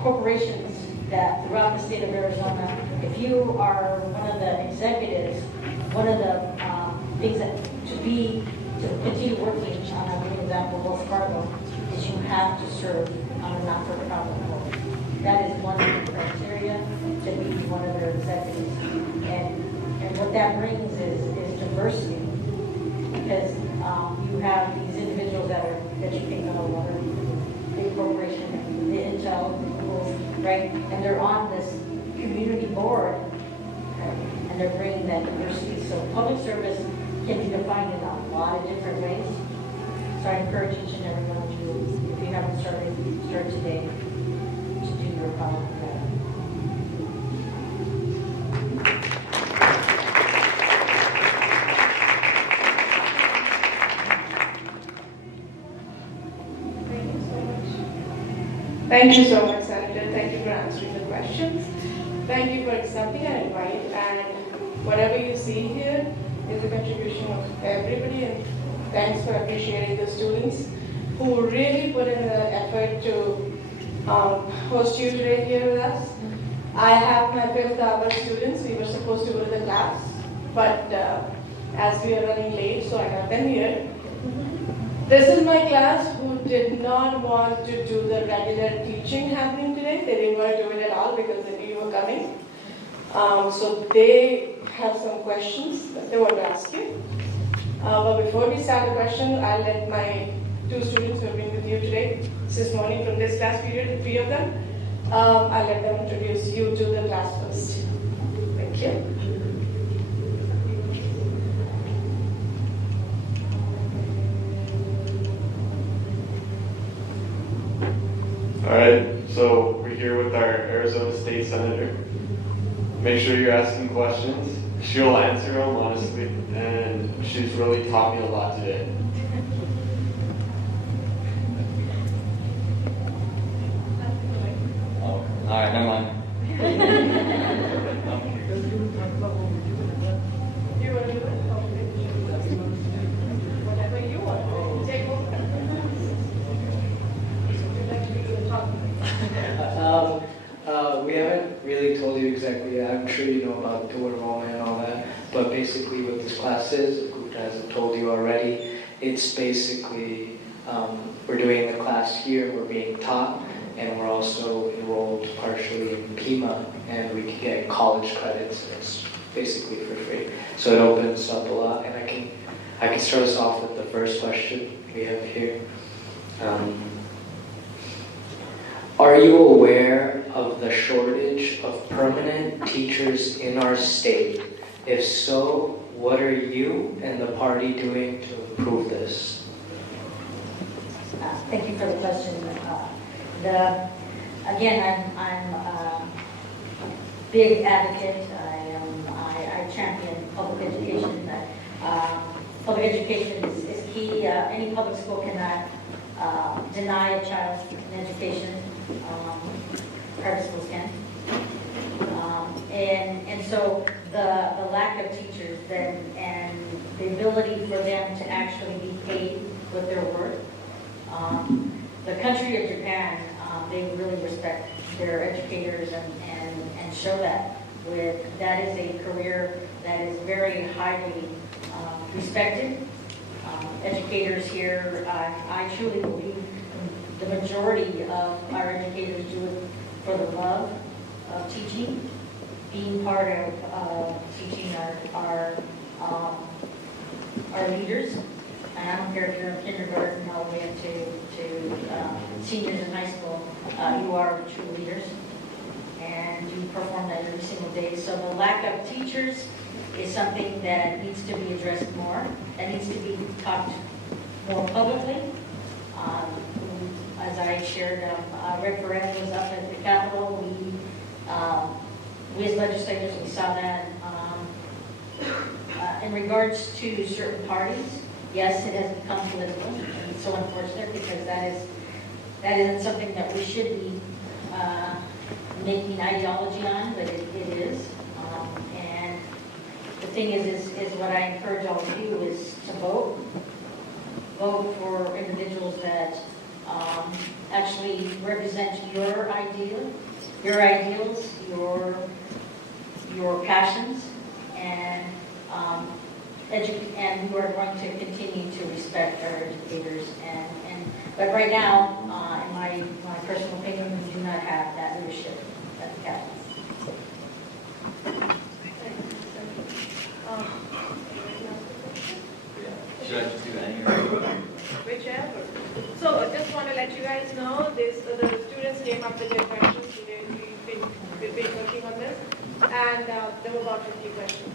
corporations that throughout the state of Arizona, if you are one of the executives, one of the things that to continue working on, a good example, Wells Fargo, is you have to serve on a not-for-profit board. That is one of the criteria to be one of their executives. And what that brings is diversity, because you have these individuals that you think of another big corporation, the Intel, the Google, right? And they're on this community board, right? And they're bringing that diversity. So public service can be defined in a lot of different ways. So I encourage each and every one of you, if you haven't start today, to do your part of that. Thank you so much, Senator. Thank you for answering the questions. Thank you for accepting our invite, and whatever you see here is a contribution of everybody, and thanks for appreciating the students who really put in the effort to host you today here with us. I have my 5th hour students. We were supposed to go to the class, but as we are running late, so I got them here. This is my class who did not want to do the regular teaching happening today. They didn't want to do it at all because they knew you were coming. So they have some questions that they want to ask you. But before we start the question, I'll let my 2 students who have been with you today, this morning from this class period, the 3 of them, I'll let them introduce you to the class first. Thank Thank you. All right, so we're here with our Arizona State Senator. Make sure you're asking questions. She'll answer them honestly, and she's really taught me a lot today. Oh, all right, never mind. You want to do it? Whatever you want. Take over. We haven't really told you exactly yet. I'm sure you know about dual enrollment and all that, but basically what this class is, if Gupta hasn't told you already, it's basically, we're doing the class here, we're being taught, and we're also enrolled partially in PIMA, and we can get college credits, and it's basically for free. So it opens up a lot, and I can start us off with the first question we have here. Are you aware of the shortage of permanent teachers in our state? If so, what are you and the party doing to improve this? Thank you for the question. Again, I'm a big advocate. I champion public education. Public education is key. Any public school cannot deny a child an education. Private schools can. And so the lack of teachers then and the ability for them to actually be paid what they're worth. The country of Japan, they really respect their educators and show that. That is a career that is very highly respected. Educators here, I truly believe the majority of our educators do it for the love of teaching, being part of teaching our leaders. And I don't care if you're in kindergarten all the way up to seniors in high school, you are true leaders, and you perform that every single day. So the lack of teachers is something that needs to be addressed more, that needs to be talked more publicly. As I shared, Red Beret was up at the Capitol. We as legislators, we saw that. In regards to certain parties, yes, it has become political, and it's so unfortunate because that isn't something that we should be making ideology on, but it is. And the thing is what I encourage all of you is to vote. Vote for individuals that actually represent your ideals, your passions, and who are going to continue to respect our educators. But right now, in my personal opinion, we do not have that leadership at the Capitol. Should I just do that here? Whichever. So I just want to let you guys know the students came up with their questions today. We've been working on this, and there were about 50 questions.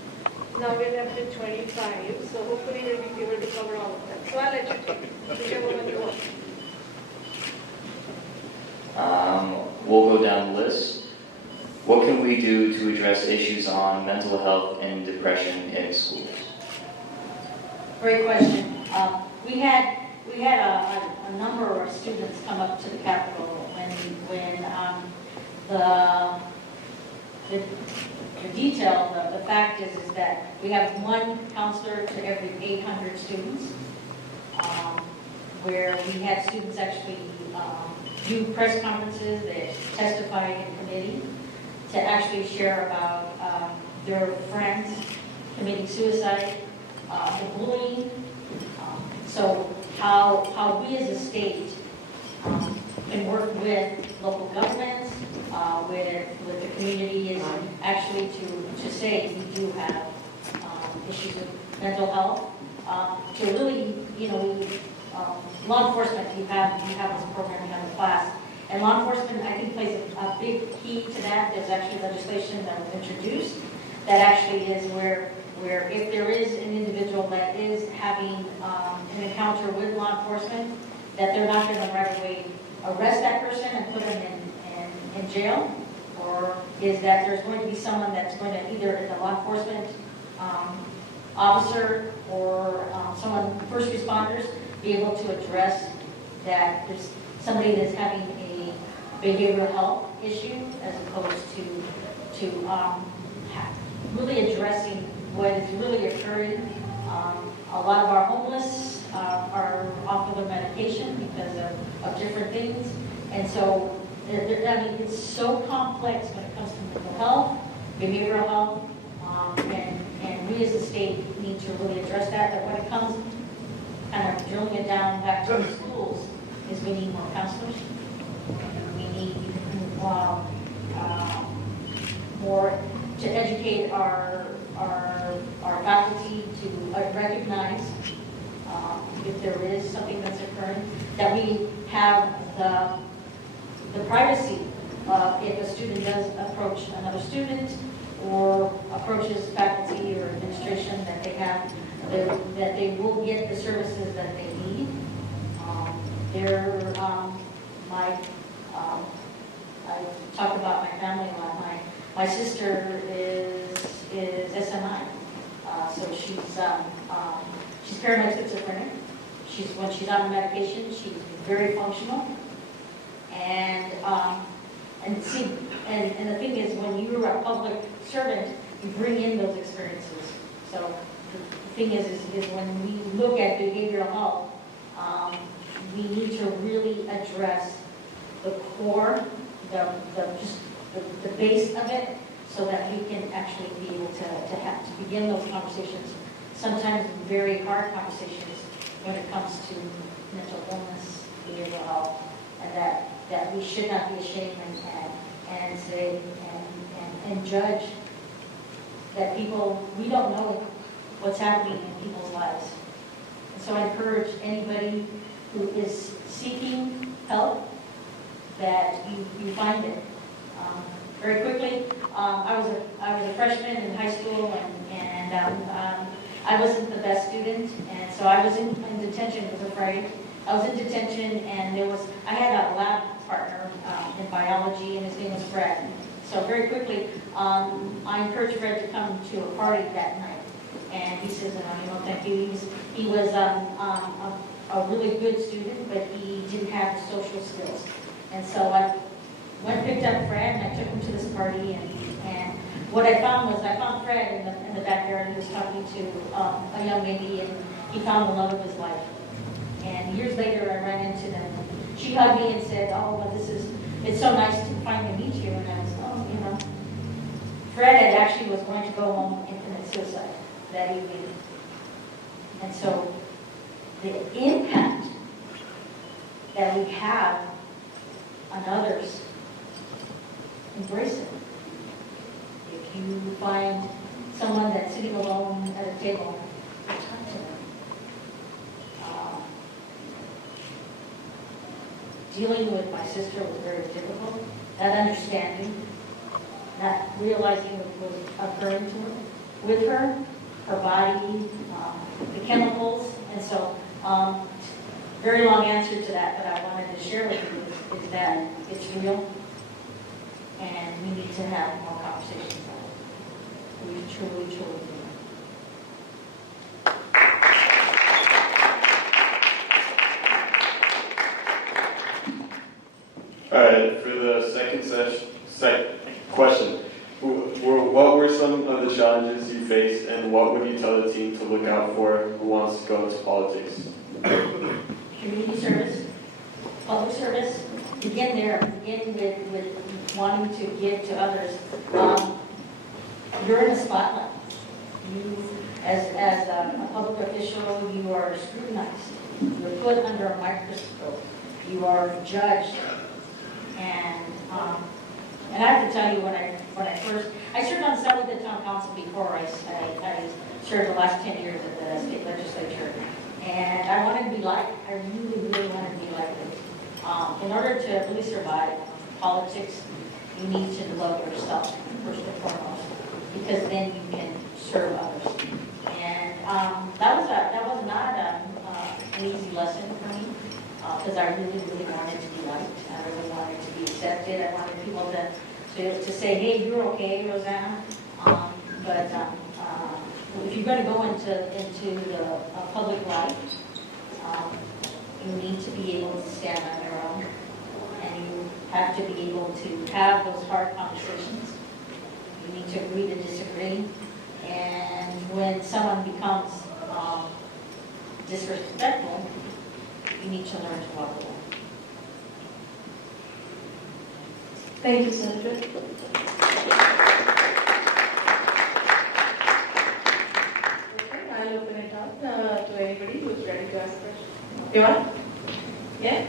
Now we're left with 25, so hopefully we'll be able to cover all of them. So I'll let you take whichever one you want. We'll go down the list. What can we do to address issues on mental health and depression in schools? Great question. We had a number of students come up to the Capitol when the detail, the fact is that we have one counselor to every 800 students, where we had students actually do press conferences, they testified in committee to actually share about their friends committing suicide, the bullying. So how we as a state can work with local governments, with the community is actually to say we do have issues with mental health. To really, law enforcement, you have this program, you have a class. And law enforcement, I think, plays a big key to that. There's actually legislation that was introduced that actually is where if there is an individual that is having an encounter with law enforcement, that they're not going to right away arrest that person and put them in jail, or is that there's going to be someone that's going to either the law enforcement officer or someone, first responders, be able to address that there's somebody that's having a behavioral health issue as opposed to really addressing what is really occurring. A lot of our homeless are off of their medication because of different things. And so, I mean, it's so complex when it comes to mental health, behavioral health, and we as a state need to really address that. But when it comes kind of drilling it down back to the schools, is we need more counselors. We need more to educate our faculty to recognize if there is something that's occurring, that we have the privacy of if a student does approach another student or approaches faculty or administration, that they have that they will get the services that they need. I talk about my family a lot. My sister is SMI, so she's paranoid schizophrenic. When she's on medication, she's very functional. And the thing is, when you're a public servant, you bring in those experiences. So the thing is when we look at behavioral health, we need to really address the core, the base of it, so that we can actually be able to begin those conversations. Sometimes very hard conversations when it comes to mental illness, behavioral health, and that we should not be ashamed and say and judge that we don't know what's happening in people's lives. And so I encourage anybody who is seeking help that you find it. Very quickly, I was a freshman in high school, and I wasn't the best student, and so I was in detention. It was a Friday. I was in detention, and I had a lab partner in biology, and his name was Fred. So very quickly, I encouraged Fred to come to a party that night, and he says, thank you. He was a really good student, but he didn't have the social skills, and so I picked up Fred, and I took him to this party, and what I found Fred in the backyard. He was talking to a young lady, and he found the love of his life. And years later, I ran into them. She hugged me and said, it's so nice to finally meet you. And I was, Fred actually was going to go home and commit suicide that evening. And so the impact that we have on others, embrace it. If you find someone that's sitting alone at a table, talk to them. Dealing with my sister was very difficult. Not understanding, not realizing what was occurring with her body, the chemicals, and so very long answer to that, but I wanted to share with you is that it's real, and we need to have more conversations about it. We truly do. All right, for the second question, what were some of the challenges you faced, and what would you tell the team to look out for who wants to go into politics? Community service, public service, begin with wanting to give to others. You're in the spotlight. You, as a public official, you are scrutinized. You're put under a microscope. You are judged. And I have to tell you, when I served on some of the town council before I served the last 10 years at the state legislature, and I wanted to be like, I really, really wanted to be like it. In order to really survive politics, you need to love yourself first and foremost. because then you can serve others. And that was not an easy lesson for me, because I really, really wanted to be liked. I really wanted to be accepted. I wanted people to say, hey, you're okay, Rosanna. But if you're going to go into the public life, you need to be able to stand on your own, and you have to be able to have those hard conversations. You need to agree to disagree, and when someone becomes disrespectful, you need to learn to walk away. Thank you, Senator. Okay, I'll open it up to anybody who's ready to ask a question. You want? Yeah?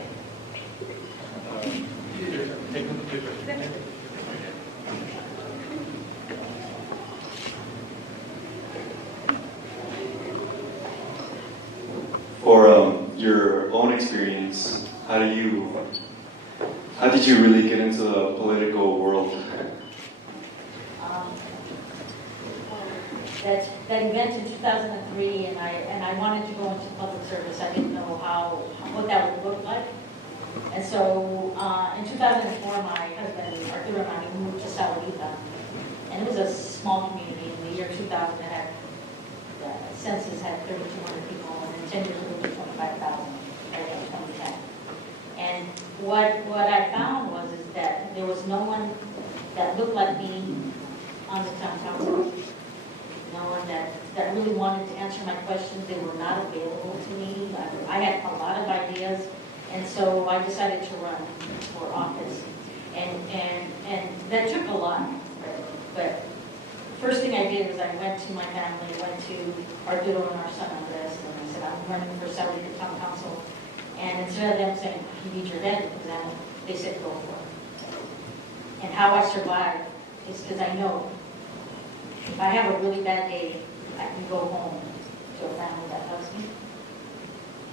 For your own experience, how did you really get into the political world? That event in 2003, and I wanted to go into public service. I didn't know what that would look like. And so in 2004, my husband, Arturo, and I moved to Saladita. And it was a small community. In the year 2000, the census had 3,200 people, and in 10 years it moved to 25,000 by 2010. And what I found was that there was no one that looked like me on the town council. No one that really wanted to answer my questions. They were not available to me. I had a lot of ideas, and so I decided to run for office. And that took a lot. But first thing I did was I went to my family, went to Arturo and our son Andres, and I said, I'm running for Saladita Town Council. And instead of them saying, you need your head examined, they said, go for it. And how I survived is because I know if I have a really bad day, I can go home to a family that loves me,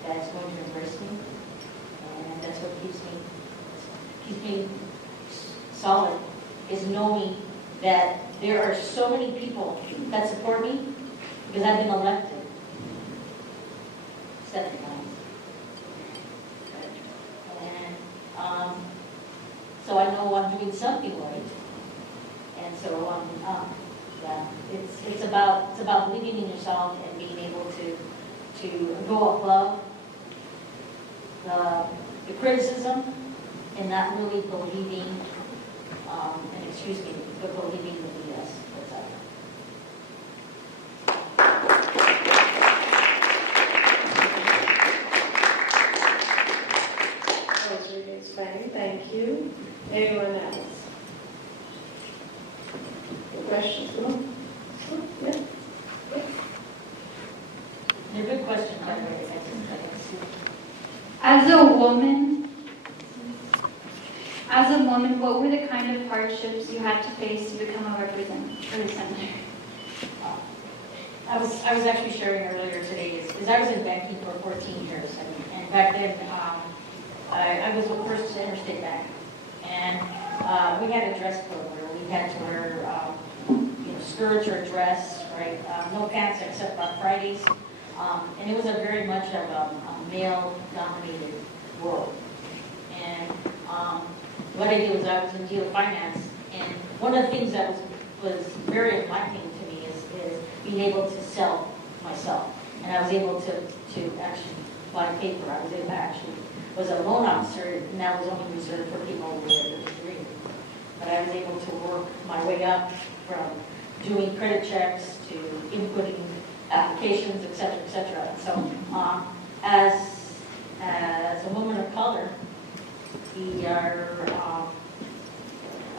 that's going to embrace me, and that's what keeps me solid, is knowing that there are so many people that support me because I've been elected 7 times. And so I know I'm doing something right, and so yeah, it's about believing in yourself and being able to go above the criticism and not really believing, and excuse me, but believing the BS that's out there. That was really inspiring. Thank you. Anyone else? Questions? No? Yeah. They're good questions, by the way. As a woman, what were the kind of hardships you had to face to become a representative? I was actually sharing earlier today is I was in banking for 14 years, and back then I was the first to Interstate Bank, and we had a dress code where we had to wear skirts or dress, right? No pants except on Fridays, and it was a very much of a male-dominated world. And what I did was I was in dealer finance, and one of the things that was very enlightening to me is being able to sell myself. And I was able to actually buy paper. I was a loan officer, and that was only reserved for people with a degree. But I was able to work my way up from doing credit checks to inputting applications, et cetera, et cetera. And so as a woman of color, we are,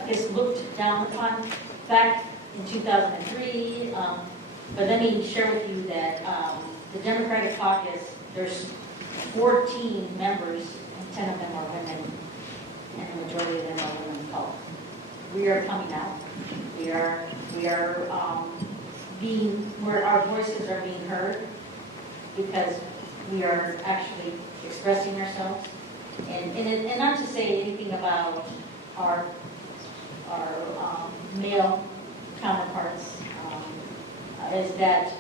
I guess, looked down upon back in 2003. But let me share with you that the Democratic Caucus, there's 14 members, and 10 of them are women, and the majority of them are women of color. We are coming out. We are where our voices are being heard, because we are actually expressing ourselves. And not to say anything about our male counterparts, is that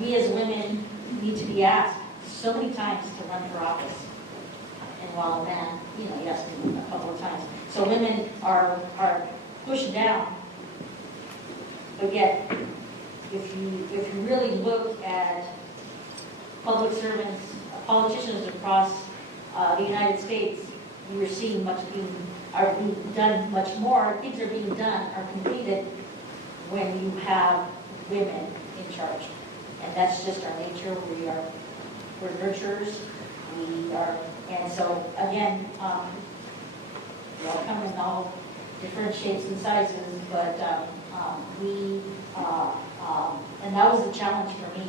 we as women need to be asked so many times to run for office. And while a man, you ask me a couple of times. So women are pushed down. But yet, if you really look at public servants, politicians across the United States, you're seeing are being done much more. Things are being done, are completed when you have women in charge. And that's just our nature. We're nurturers. And so again, we all come in all different shapes and sizes, but and that was the challenge for me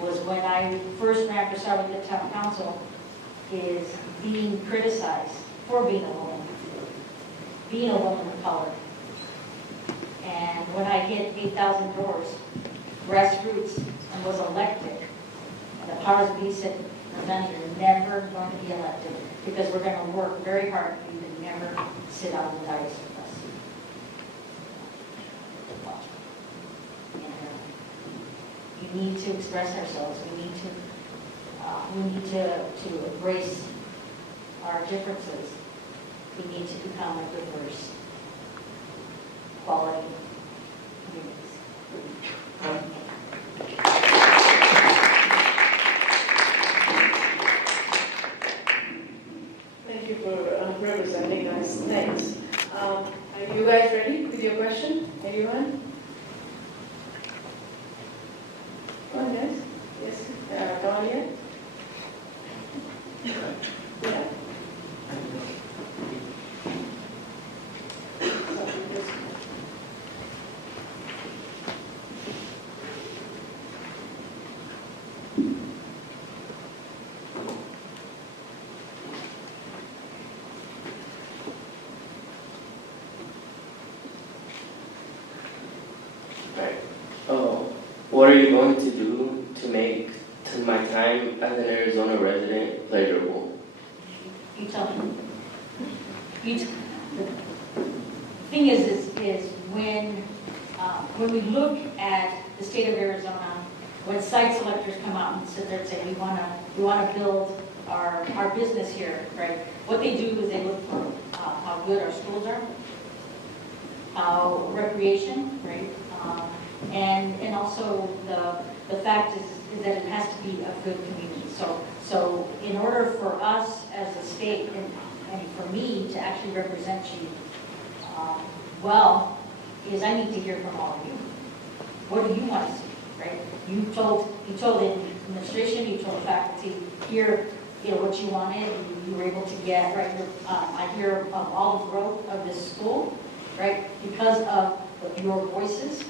was when I first ran for Charlotte Town Council, is being criticized for being a woman of color. And when I hit 8,000 doors, grassroots, and was elected, and the powers that be said, Rosanna, you're never going to be elected because we're going to work very hard for you to never sit on the dais with us. And, we need to express ourselves. We need to embrace our differences. We need to become a diverse, quality communities. Thank you for representing us. Thanks. Are you guys ready with your question? Anyone? Go on, guys. Yes. Come on here. Yeah. What are you going to do to make my time as an Arizona resident pleasurable? You tell me. The thing is when we look at the state of Arizona, when site selectors come out and sit there and say we want to build our business here, right? What they do is they look for how good our schools are, how recreation, right? And also the fact is that it has to be a good community. So in order for us as a state and for me to actually represent you well, is I need to hear from all of you. What do you want to see, right? You told the administration, you told the faculty here, what you wanted. You were able to get, right? I hear of all the growth of this school, right? Because of your voices.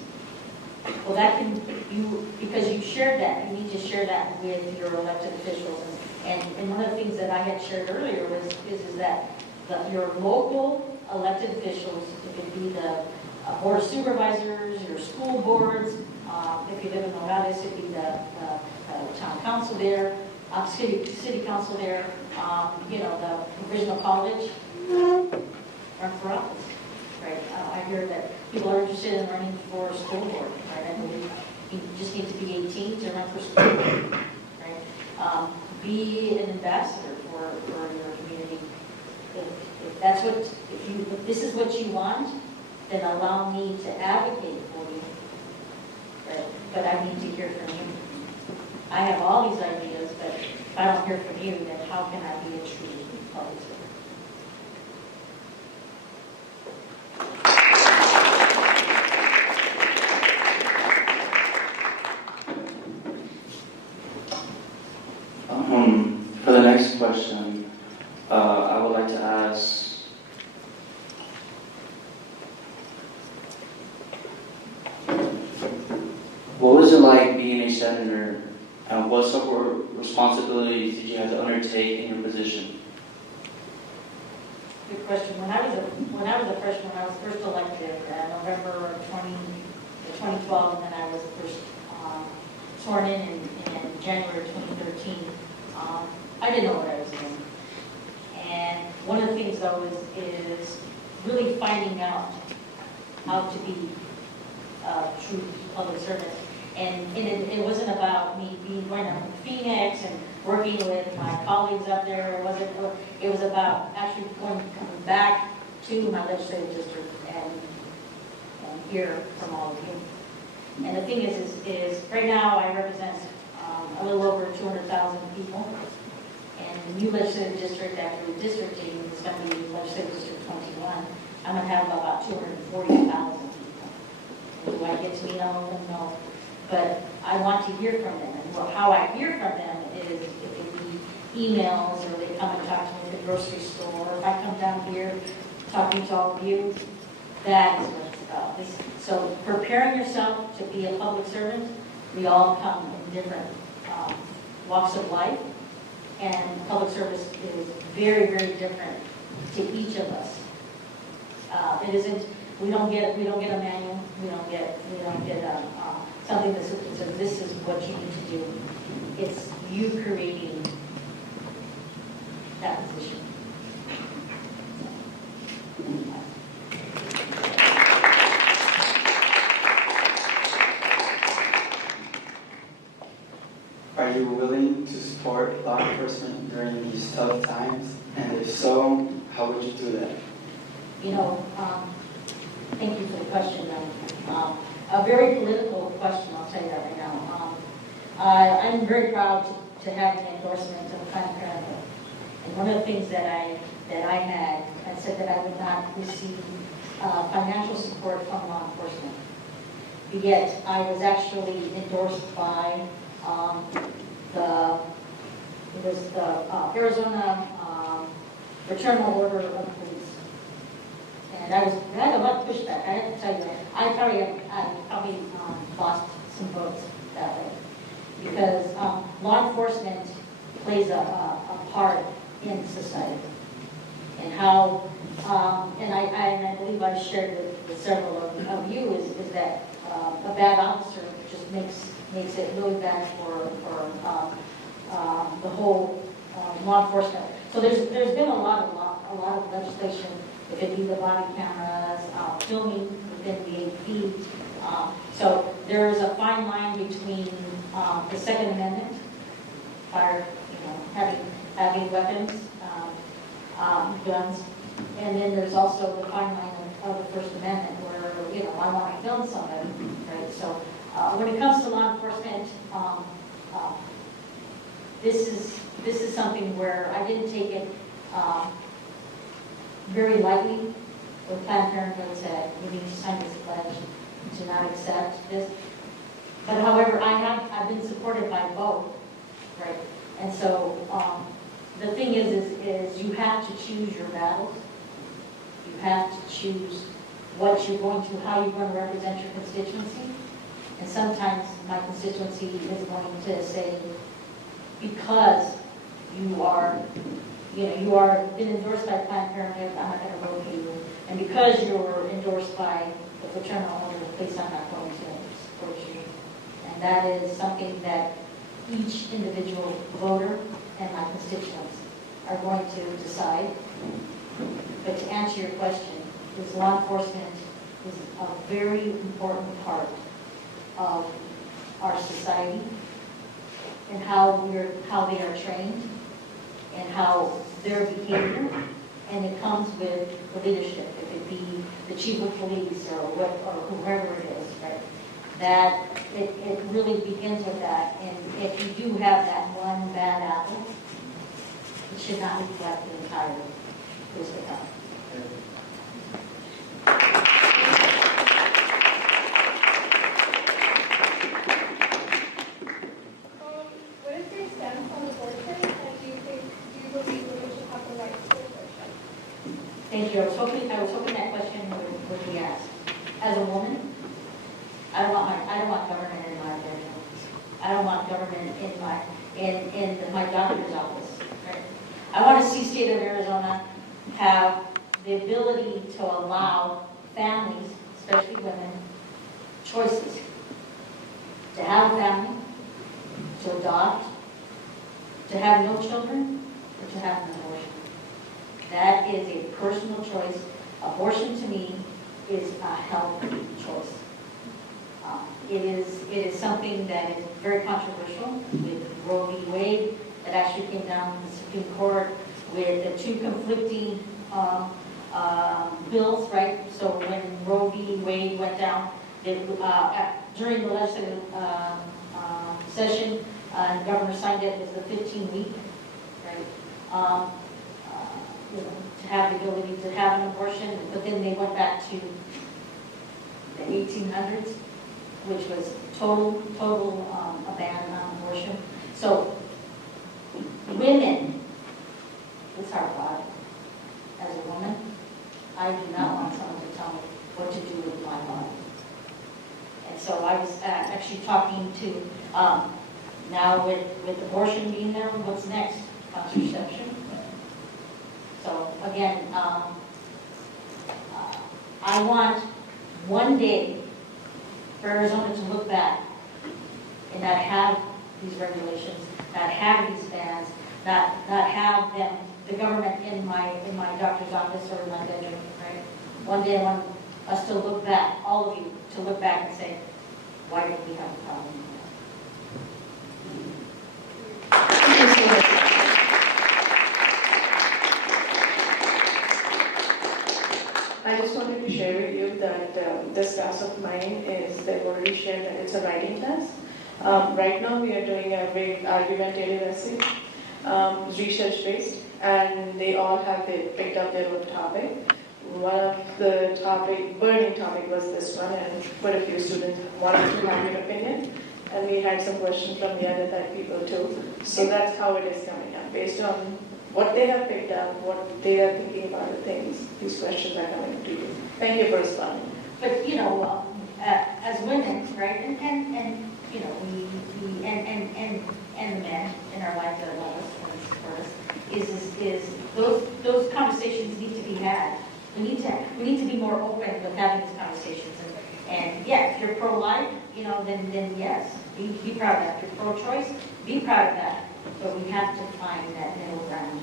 Well, because you shared that, you need to share that with your elected officials. And one of the things that I had shared earlier is that your local elected officials, if it be the board of supervisors, your school boards, if you live in Nogales, it'd be the town council there, city council there, the provisional college, run for office. Right. I hear that people are interested in running for school board. Right. I believe you just need to be 18 to run for school board. Right. Be an ambassador for your community. If that's what if this is what you want, then allow me to advocate for you. Right. But I need to hear from you. I have all these ideas, but if I don't hear from you, then how can I be a true public servant? For the next question, I would like to ask, what was it like being a senator, and what sort of responsibilities did you have to undertake in your position? Good question. When I was a freshman, I was first elected in November of 2012, and then I was first sworn in January 2013. I didn't know what I was doing. And one of the things, though, is really finding out how to be true public service. And it wasn't about me going to Phoenix and working with my colleagues up there. It was about actually coming back to my legislative district and hear from all of you. And the thing is right now I represent a little over 200,000 people. And the new legislative district after the districting is going to be legislative district 21. I'm going to have about 240,000 people. Do I get to meet all of them? No. But I want to hear from them. And how I hear from them is it could be emails, or they come and talk to me at the grocery store, or if I come down here talking to all of you, that is what it's about. So preparing yourself to be a public servant, we all come in different walks of life, and public service is very, very different to each of us. It isn't. We don't get a manual. We don't get something that says this is what you need to do. It's you creating that position. Are you willing to support law enforcement during these tough times? And if so, how would you do that? Thank you for the question. A very political question, I'll tell you that right now. I'm very proud to have the endorsement of Planned Parenthood. And one of the things that I had, I said that I would not receive financial support from law enforcement. Yet I was actually endorsed by the Arizona Fraternal Order of Police. And I had a lot of pushback. I have to tell you that. I probably lost some votes that way. Because law enforcement plays a part in society. And how, and I believe I've shared with several of you, is that a bad officer just makes it really bad for the whole law enforcement. So there's been a lot of legislation. It could be the body cameras, filming within the 8 feet. So there is a fine line between the Second Amendment, having weapons, guns, and then there's also the fine line of the First Amendment, where I want to film somebody, right? So when it comes to law enforcement, this is something where I didn't take it very lightly. When Planned Parenthood said we need to sign this pledge to not accept this. But however, I've been supported by both, right? And so the thing is you have to choose your battles. You have to choose what you're going to, how you're going to represent your constituency. And sometimes my constituency is going to say, because you are been endorsed by Planned Parenthood, I'm not going to vote for you. And because you're endorsed by the Fraternal Order of Police, I'm not going to support you. And that is something that each individual voter and my constituents are going to decide. But to answer your question, is law enforcement is a very important part of our society, and how they are trained, and how their behavior, and it comes with the leadership. It could be the chief of police or whoever it is, right? That it really begins with that. And if you do have that one bad apple, it should not reflect the entire district. What is your stance on abortion, and do you believe women should have the right to abortion? Thank you. I was hoping that question would be asked. As a woman, I don't want government in my bedroom. I don't want government in my doctor's office. Right? I want to see state of Arizona have the ability to allow families, especially women, choices. To have a family, to adopt, to have no children, or to have an abortion. That is a personal choice. Abortion to me is a health choice. It is something that is very controversial with Roe v. Wade that actually came down from the Supreme Court with the two conflicting bills, right? So when Roe v. Wade went down, during the legislative session, the governor signed it, was the 15-week, right? To have the ability to have an abortion, but then they went back to the 1800s, which was total a ban on abortion. So women, it's our body. As a woman, I do not want someone to tell me what to do with my body. And so I was actually talking to, now with abortion being there, what's next? Contraception. So again, I want one day for Arizona to look back and not have these regulations, not have these bans, not have them, the government in my doctor's office or in my bedroom, right? One day I want us to look back, all of you, to look back and say, why did we have a problem with that? I just wanted to share with you that this class of mine is, they've already shared that it's a writing class. Right now we are doing a very argumentative essay, research based, and they all have picked up their own topic. One of the burning topic was this one, and quite a few students wanted to have an opinion, and we had some questions from the other type people too. So that's how it is coming up, based on what they have picked up, what they are thinking about the things. These questions are coming to you. Thank you for responding. But as women, right, and you know, we and the men in our life that love us and support us, is those conversations need to be had. We need to be more open with having these conversations. And yeah, if you're pro-life, then yes, be proud of that. If you're pro-choice, be proud of that. But we have to find that middle ground.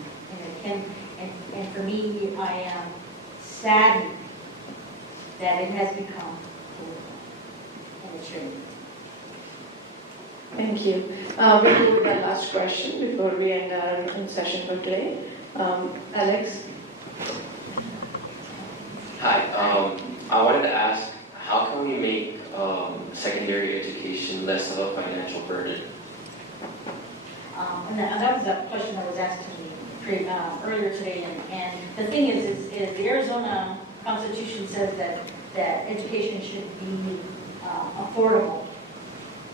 And for me, I am saddened that it has become political, and it shouldn't be. Thank you. We'll go with the last question before we end our session for today. Alex? Hi, I wanted to ask, how can we make secondary education less of a financial burden? And that was a question that was asked to me earlier today. And the thing is the Arizona Constitution says that education should be affordable,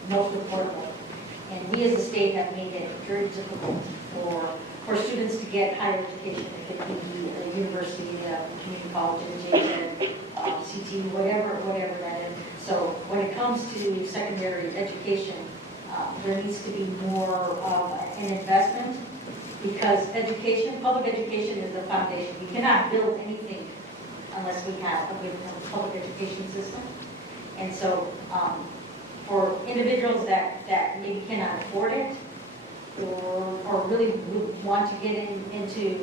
most affordable. And we as a state have made it very difficult for students to get higher education. It could be a university, a community college, CT, whatever that is. So when it comes to secondary education, there needs to be more of an investment, because public education is the foundation. You cannot build anything unless we have a good public education system. And so for individuals that maybe cannot afford it, or really would want to get into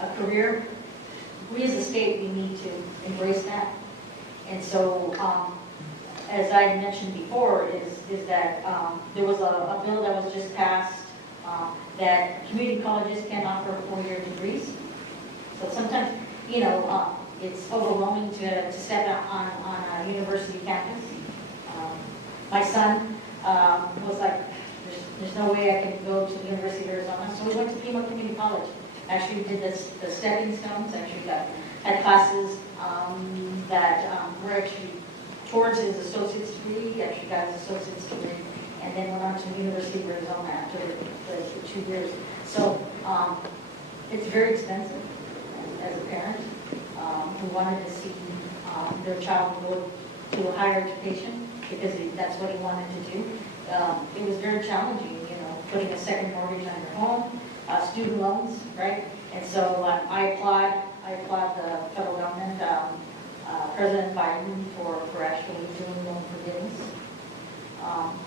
a career, we as a state, we need to embrace that. And so as I mentioned before, is that there was a bill that was just passed that community colleges can offer 4-year degrees. So sometimes, it's overwhelming to step out on a university campus. My son was like, there's no way I can go to the University of Arizona. So we went to Pima Community College. Actually did the stepping stones, actually had classes that were actually towards his associate's degree. He actually got his associate's degree, and then went on to the University of Arizona after the 2 years. So it's very expensive as a parent who wanted to see their child go to a higher education because that's what he wanted to do. It was very challenging, putting a second mortgage on your home, student loans, right? And so I applaud the federal government, President Biden for actually doing loan forgiveness.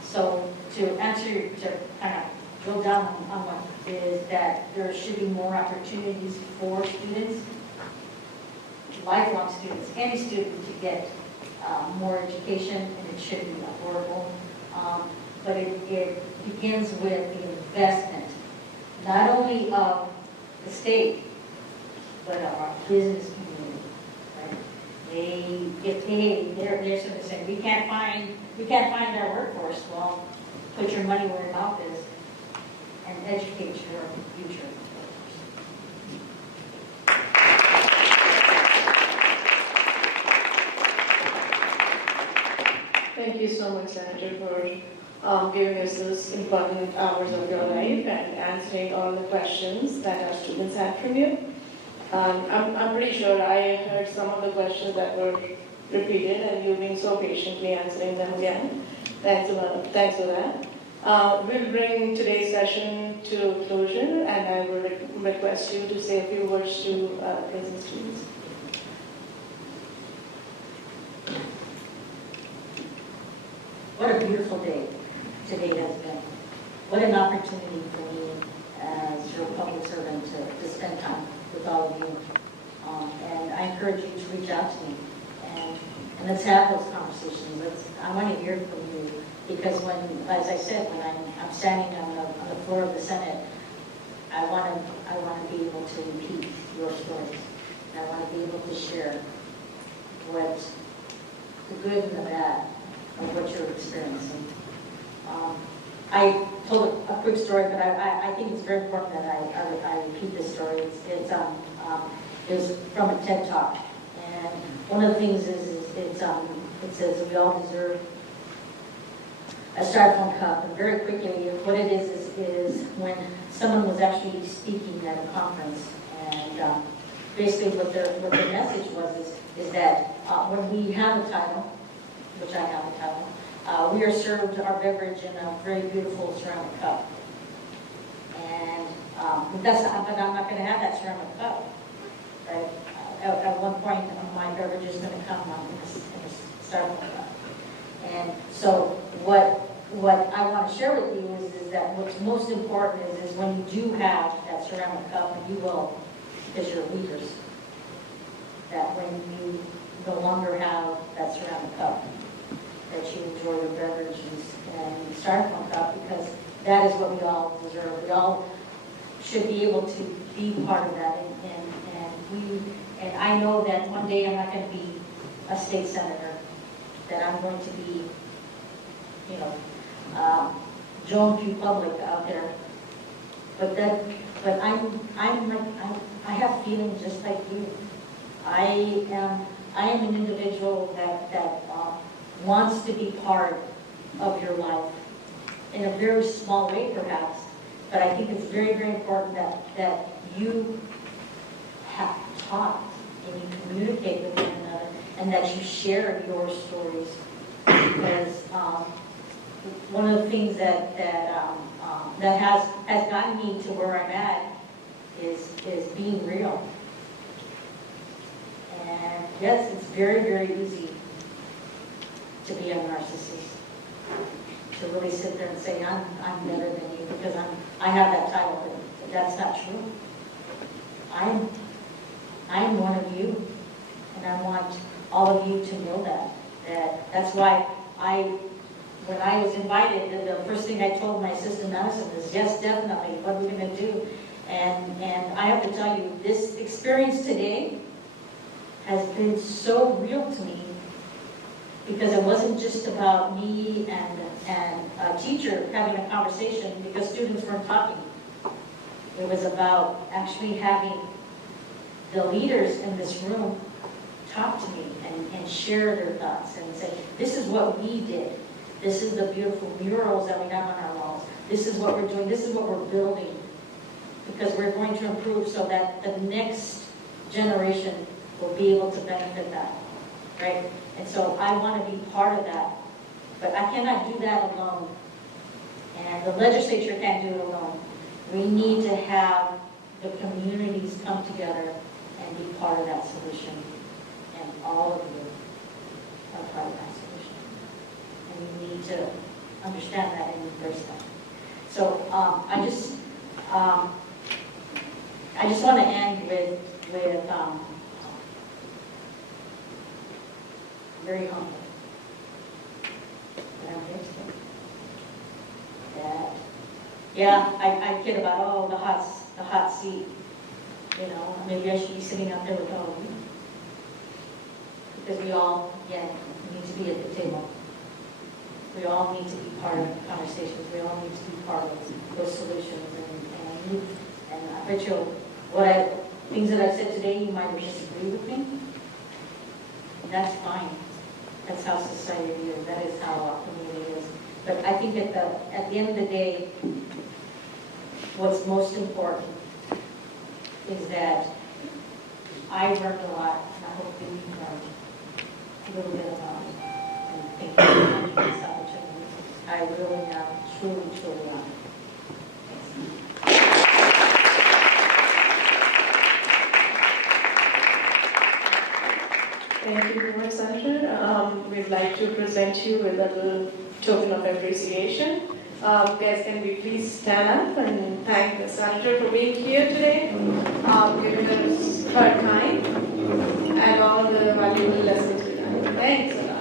So to kind of drill down on what is that there should be more opportunities for students, lifelong students, any student to get more education, and it should be affordable. But it begins with the investment, not only of the state, but of our business community. Right? They're sort of saying, we can't find our workforce. Well, put your money where your mouth is and educate your future. Thank you so much, Senator, for giving us those important hours of your life and answering all the questions that our students had from you. I'm pretty sure I heard some of the questions that were repeated, and you've been so patiently answering them again. Thanks for that. We'll bring today's session to closure, and I will request you to say a few words to present students. What a beautiful day today has been. What an opportunity for me as your public servant to spend time with all of you. And I encourage you to reach out to me and let's have those conversations. I want to hear from you because as I said, when I'm standing on the floor of the Senate, I want to be able to repeat your stories. I want to be able to share what the good and the bad of what you're experiencing. I told a quick story, but I think it's very important that I repeat this story. It's from a TED Talk, and one of the things is it says we all deserve a styrofoam cup. And very quickly, what it is when someone was actually speaking at a conference, and basically what their message is that when we have a title, which I have a title, we are served our beverage in a very beautiful ceramic cup. And but I'm not going to have that ceramic cup. Right? At one point, my beverage is going to come in a styrofoam cup. And so what I want to share with you is that what's most important is when you do have that ceramic cup, and you will, because you're leaders, that when you no longer have that ceramic cup, that you enjoy your beverage and styrofoam cup, because that is what we all deserve. We all should be able to be part of that, and I know that one day I'm not going to be a state senator, that I'm going to be, Joan Q. Public out there, but I have feelings just like you. I am an individual that wants to be part of your life in a very small way, perhaps. But I think it's very, very important that you have taught and you communicate with one another, and that you share your stories. Because one of the things that has gotten me to where I'm at is being real. And yes, it's very, very easy to be a narcissist, to really sit there and say, I'm better than you because I have that title, but that's not true. I'm one of you, and I want all of you to know that's why when I was invited, the first thing I told my assistant medicine is, yes, definitely, what are we going to do? And I have to tell you, this experience today has been so real to me, because it wasn't just about me and a teacher having a conversation because students weren't talking. It was about actually having the leaders in this room talk to me and share their thoughts and say, this is what we did. This is the beautiful murals that we have on our walls. This is what we're doing. This is what we're building. Because we're going to improve so that the next generation will be able to benefit that. Right? And so I want to be part of that. But I cannot do that alone. And the legislature can't do it alone. We need to have the communities come together and be part of that solution. And all of you are part of that solution. And you need to understand that and embrace that. So I just want to end with, I just want to very humble. And I'm grateful. That, yeah, I kid about, oh, the hot seat. You know, maybe I should be sitting out there with all of you. Because we all, again, need to be at the table. We all need to be part of the conversations. We all need to be part of those solutions. And I bet you things that I've said today, you might disagree with me. That's fine. That's how society is. That is how our community is. But I think at the end of the day, what's most important is that I learned a lot, and I hope that you learned a little bit about it. And thank you for this opportunity. I really am, truly am. Thank you very much, Senator. We'd like to present you with a little token of appreciation. Guys, can we please stand up and thank the Senator for being here today, giving us her time and all the valuable lessons we learned. Thanks.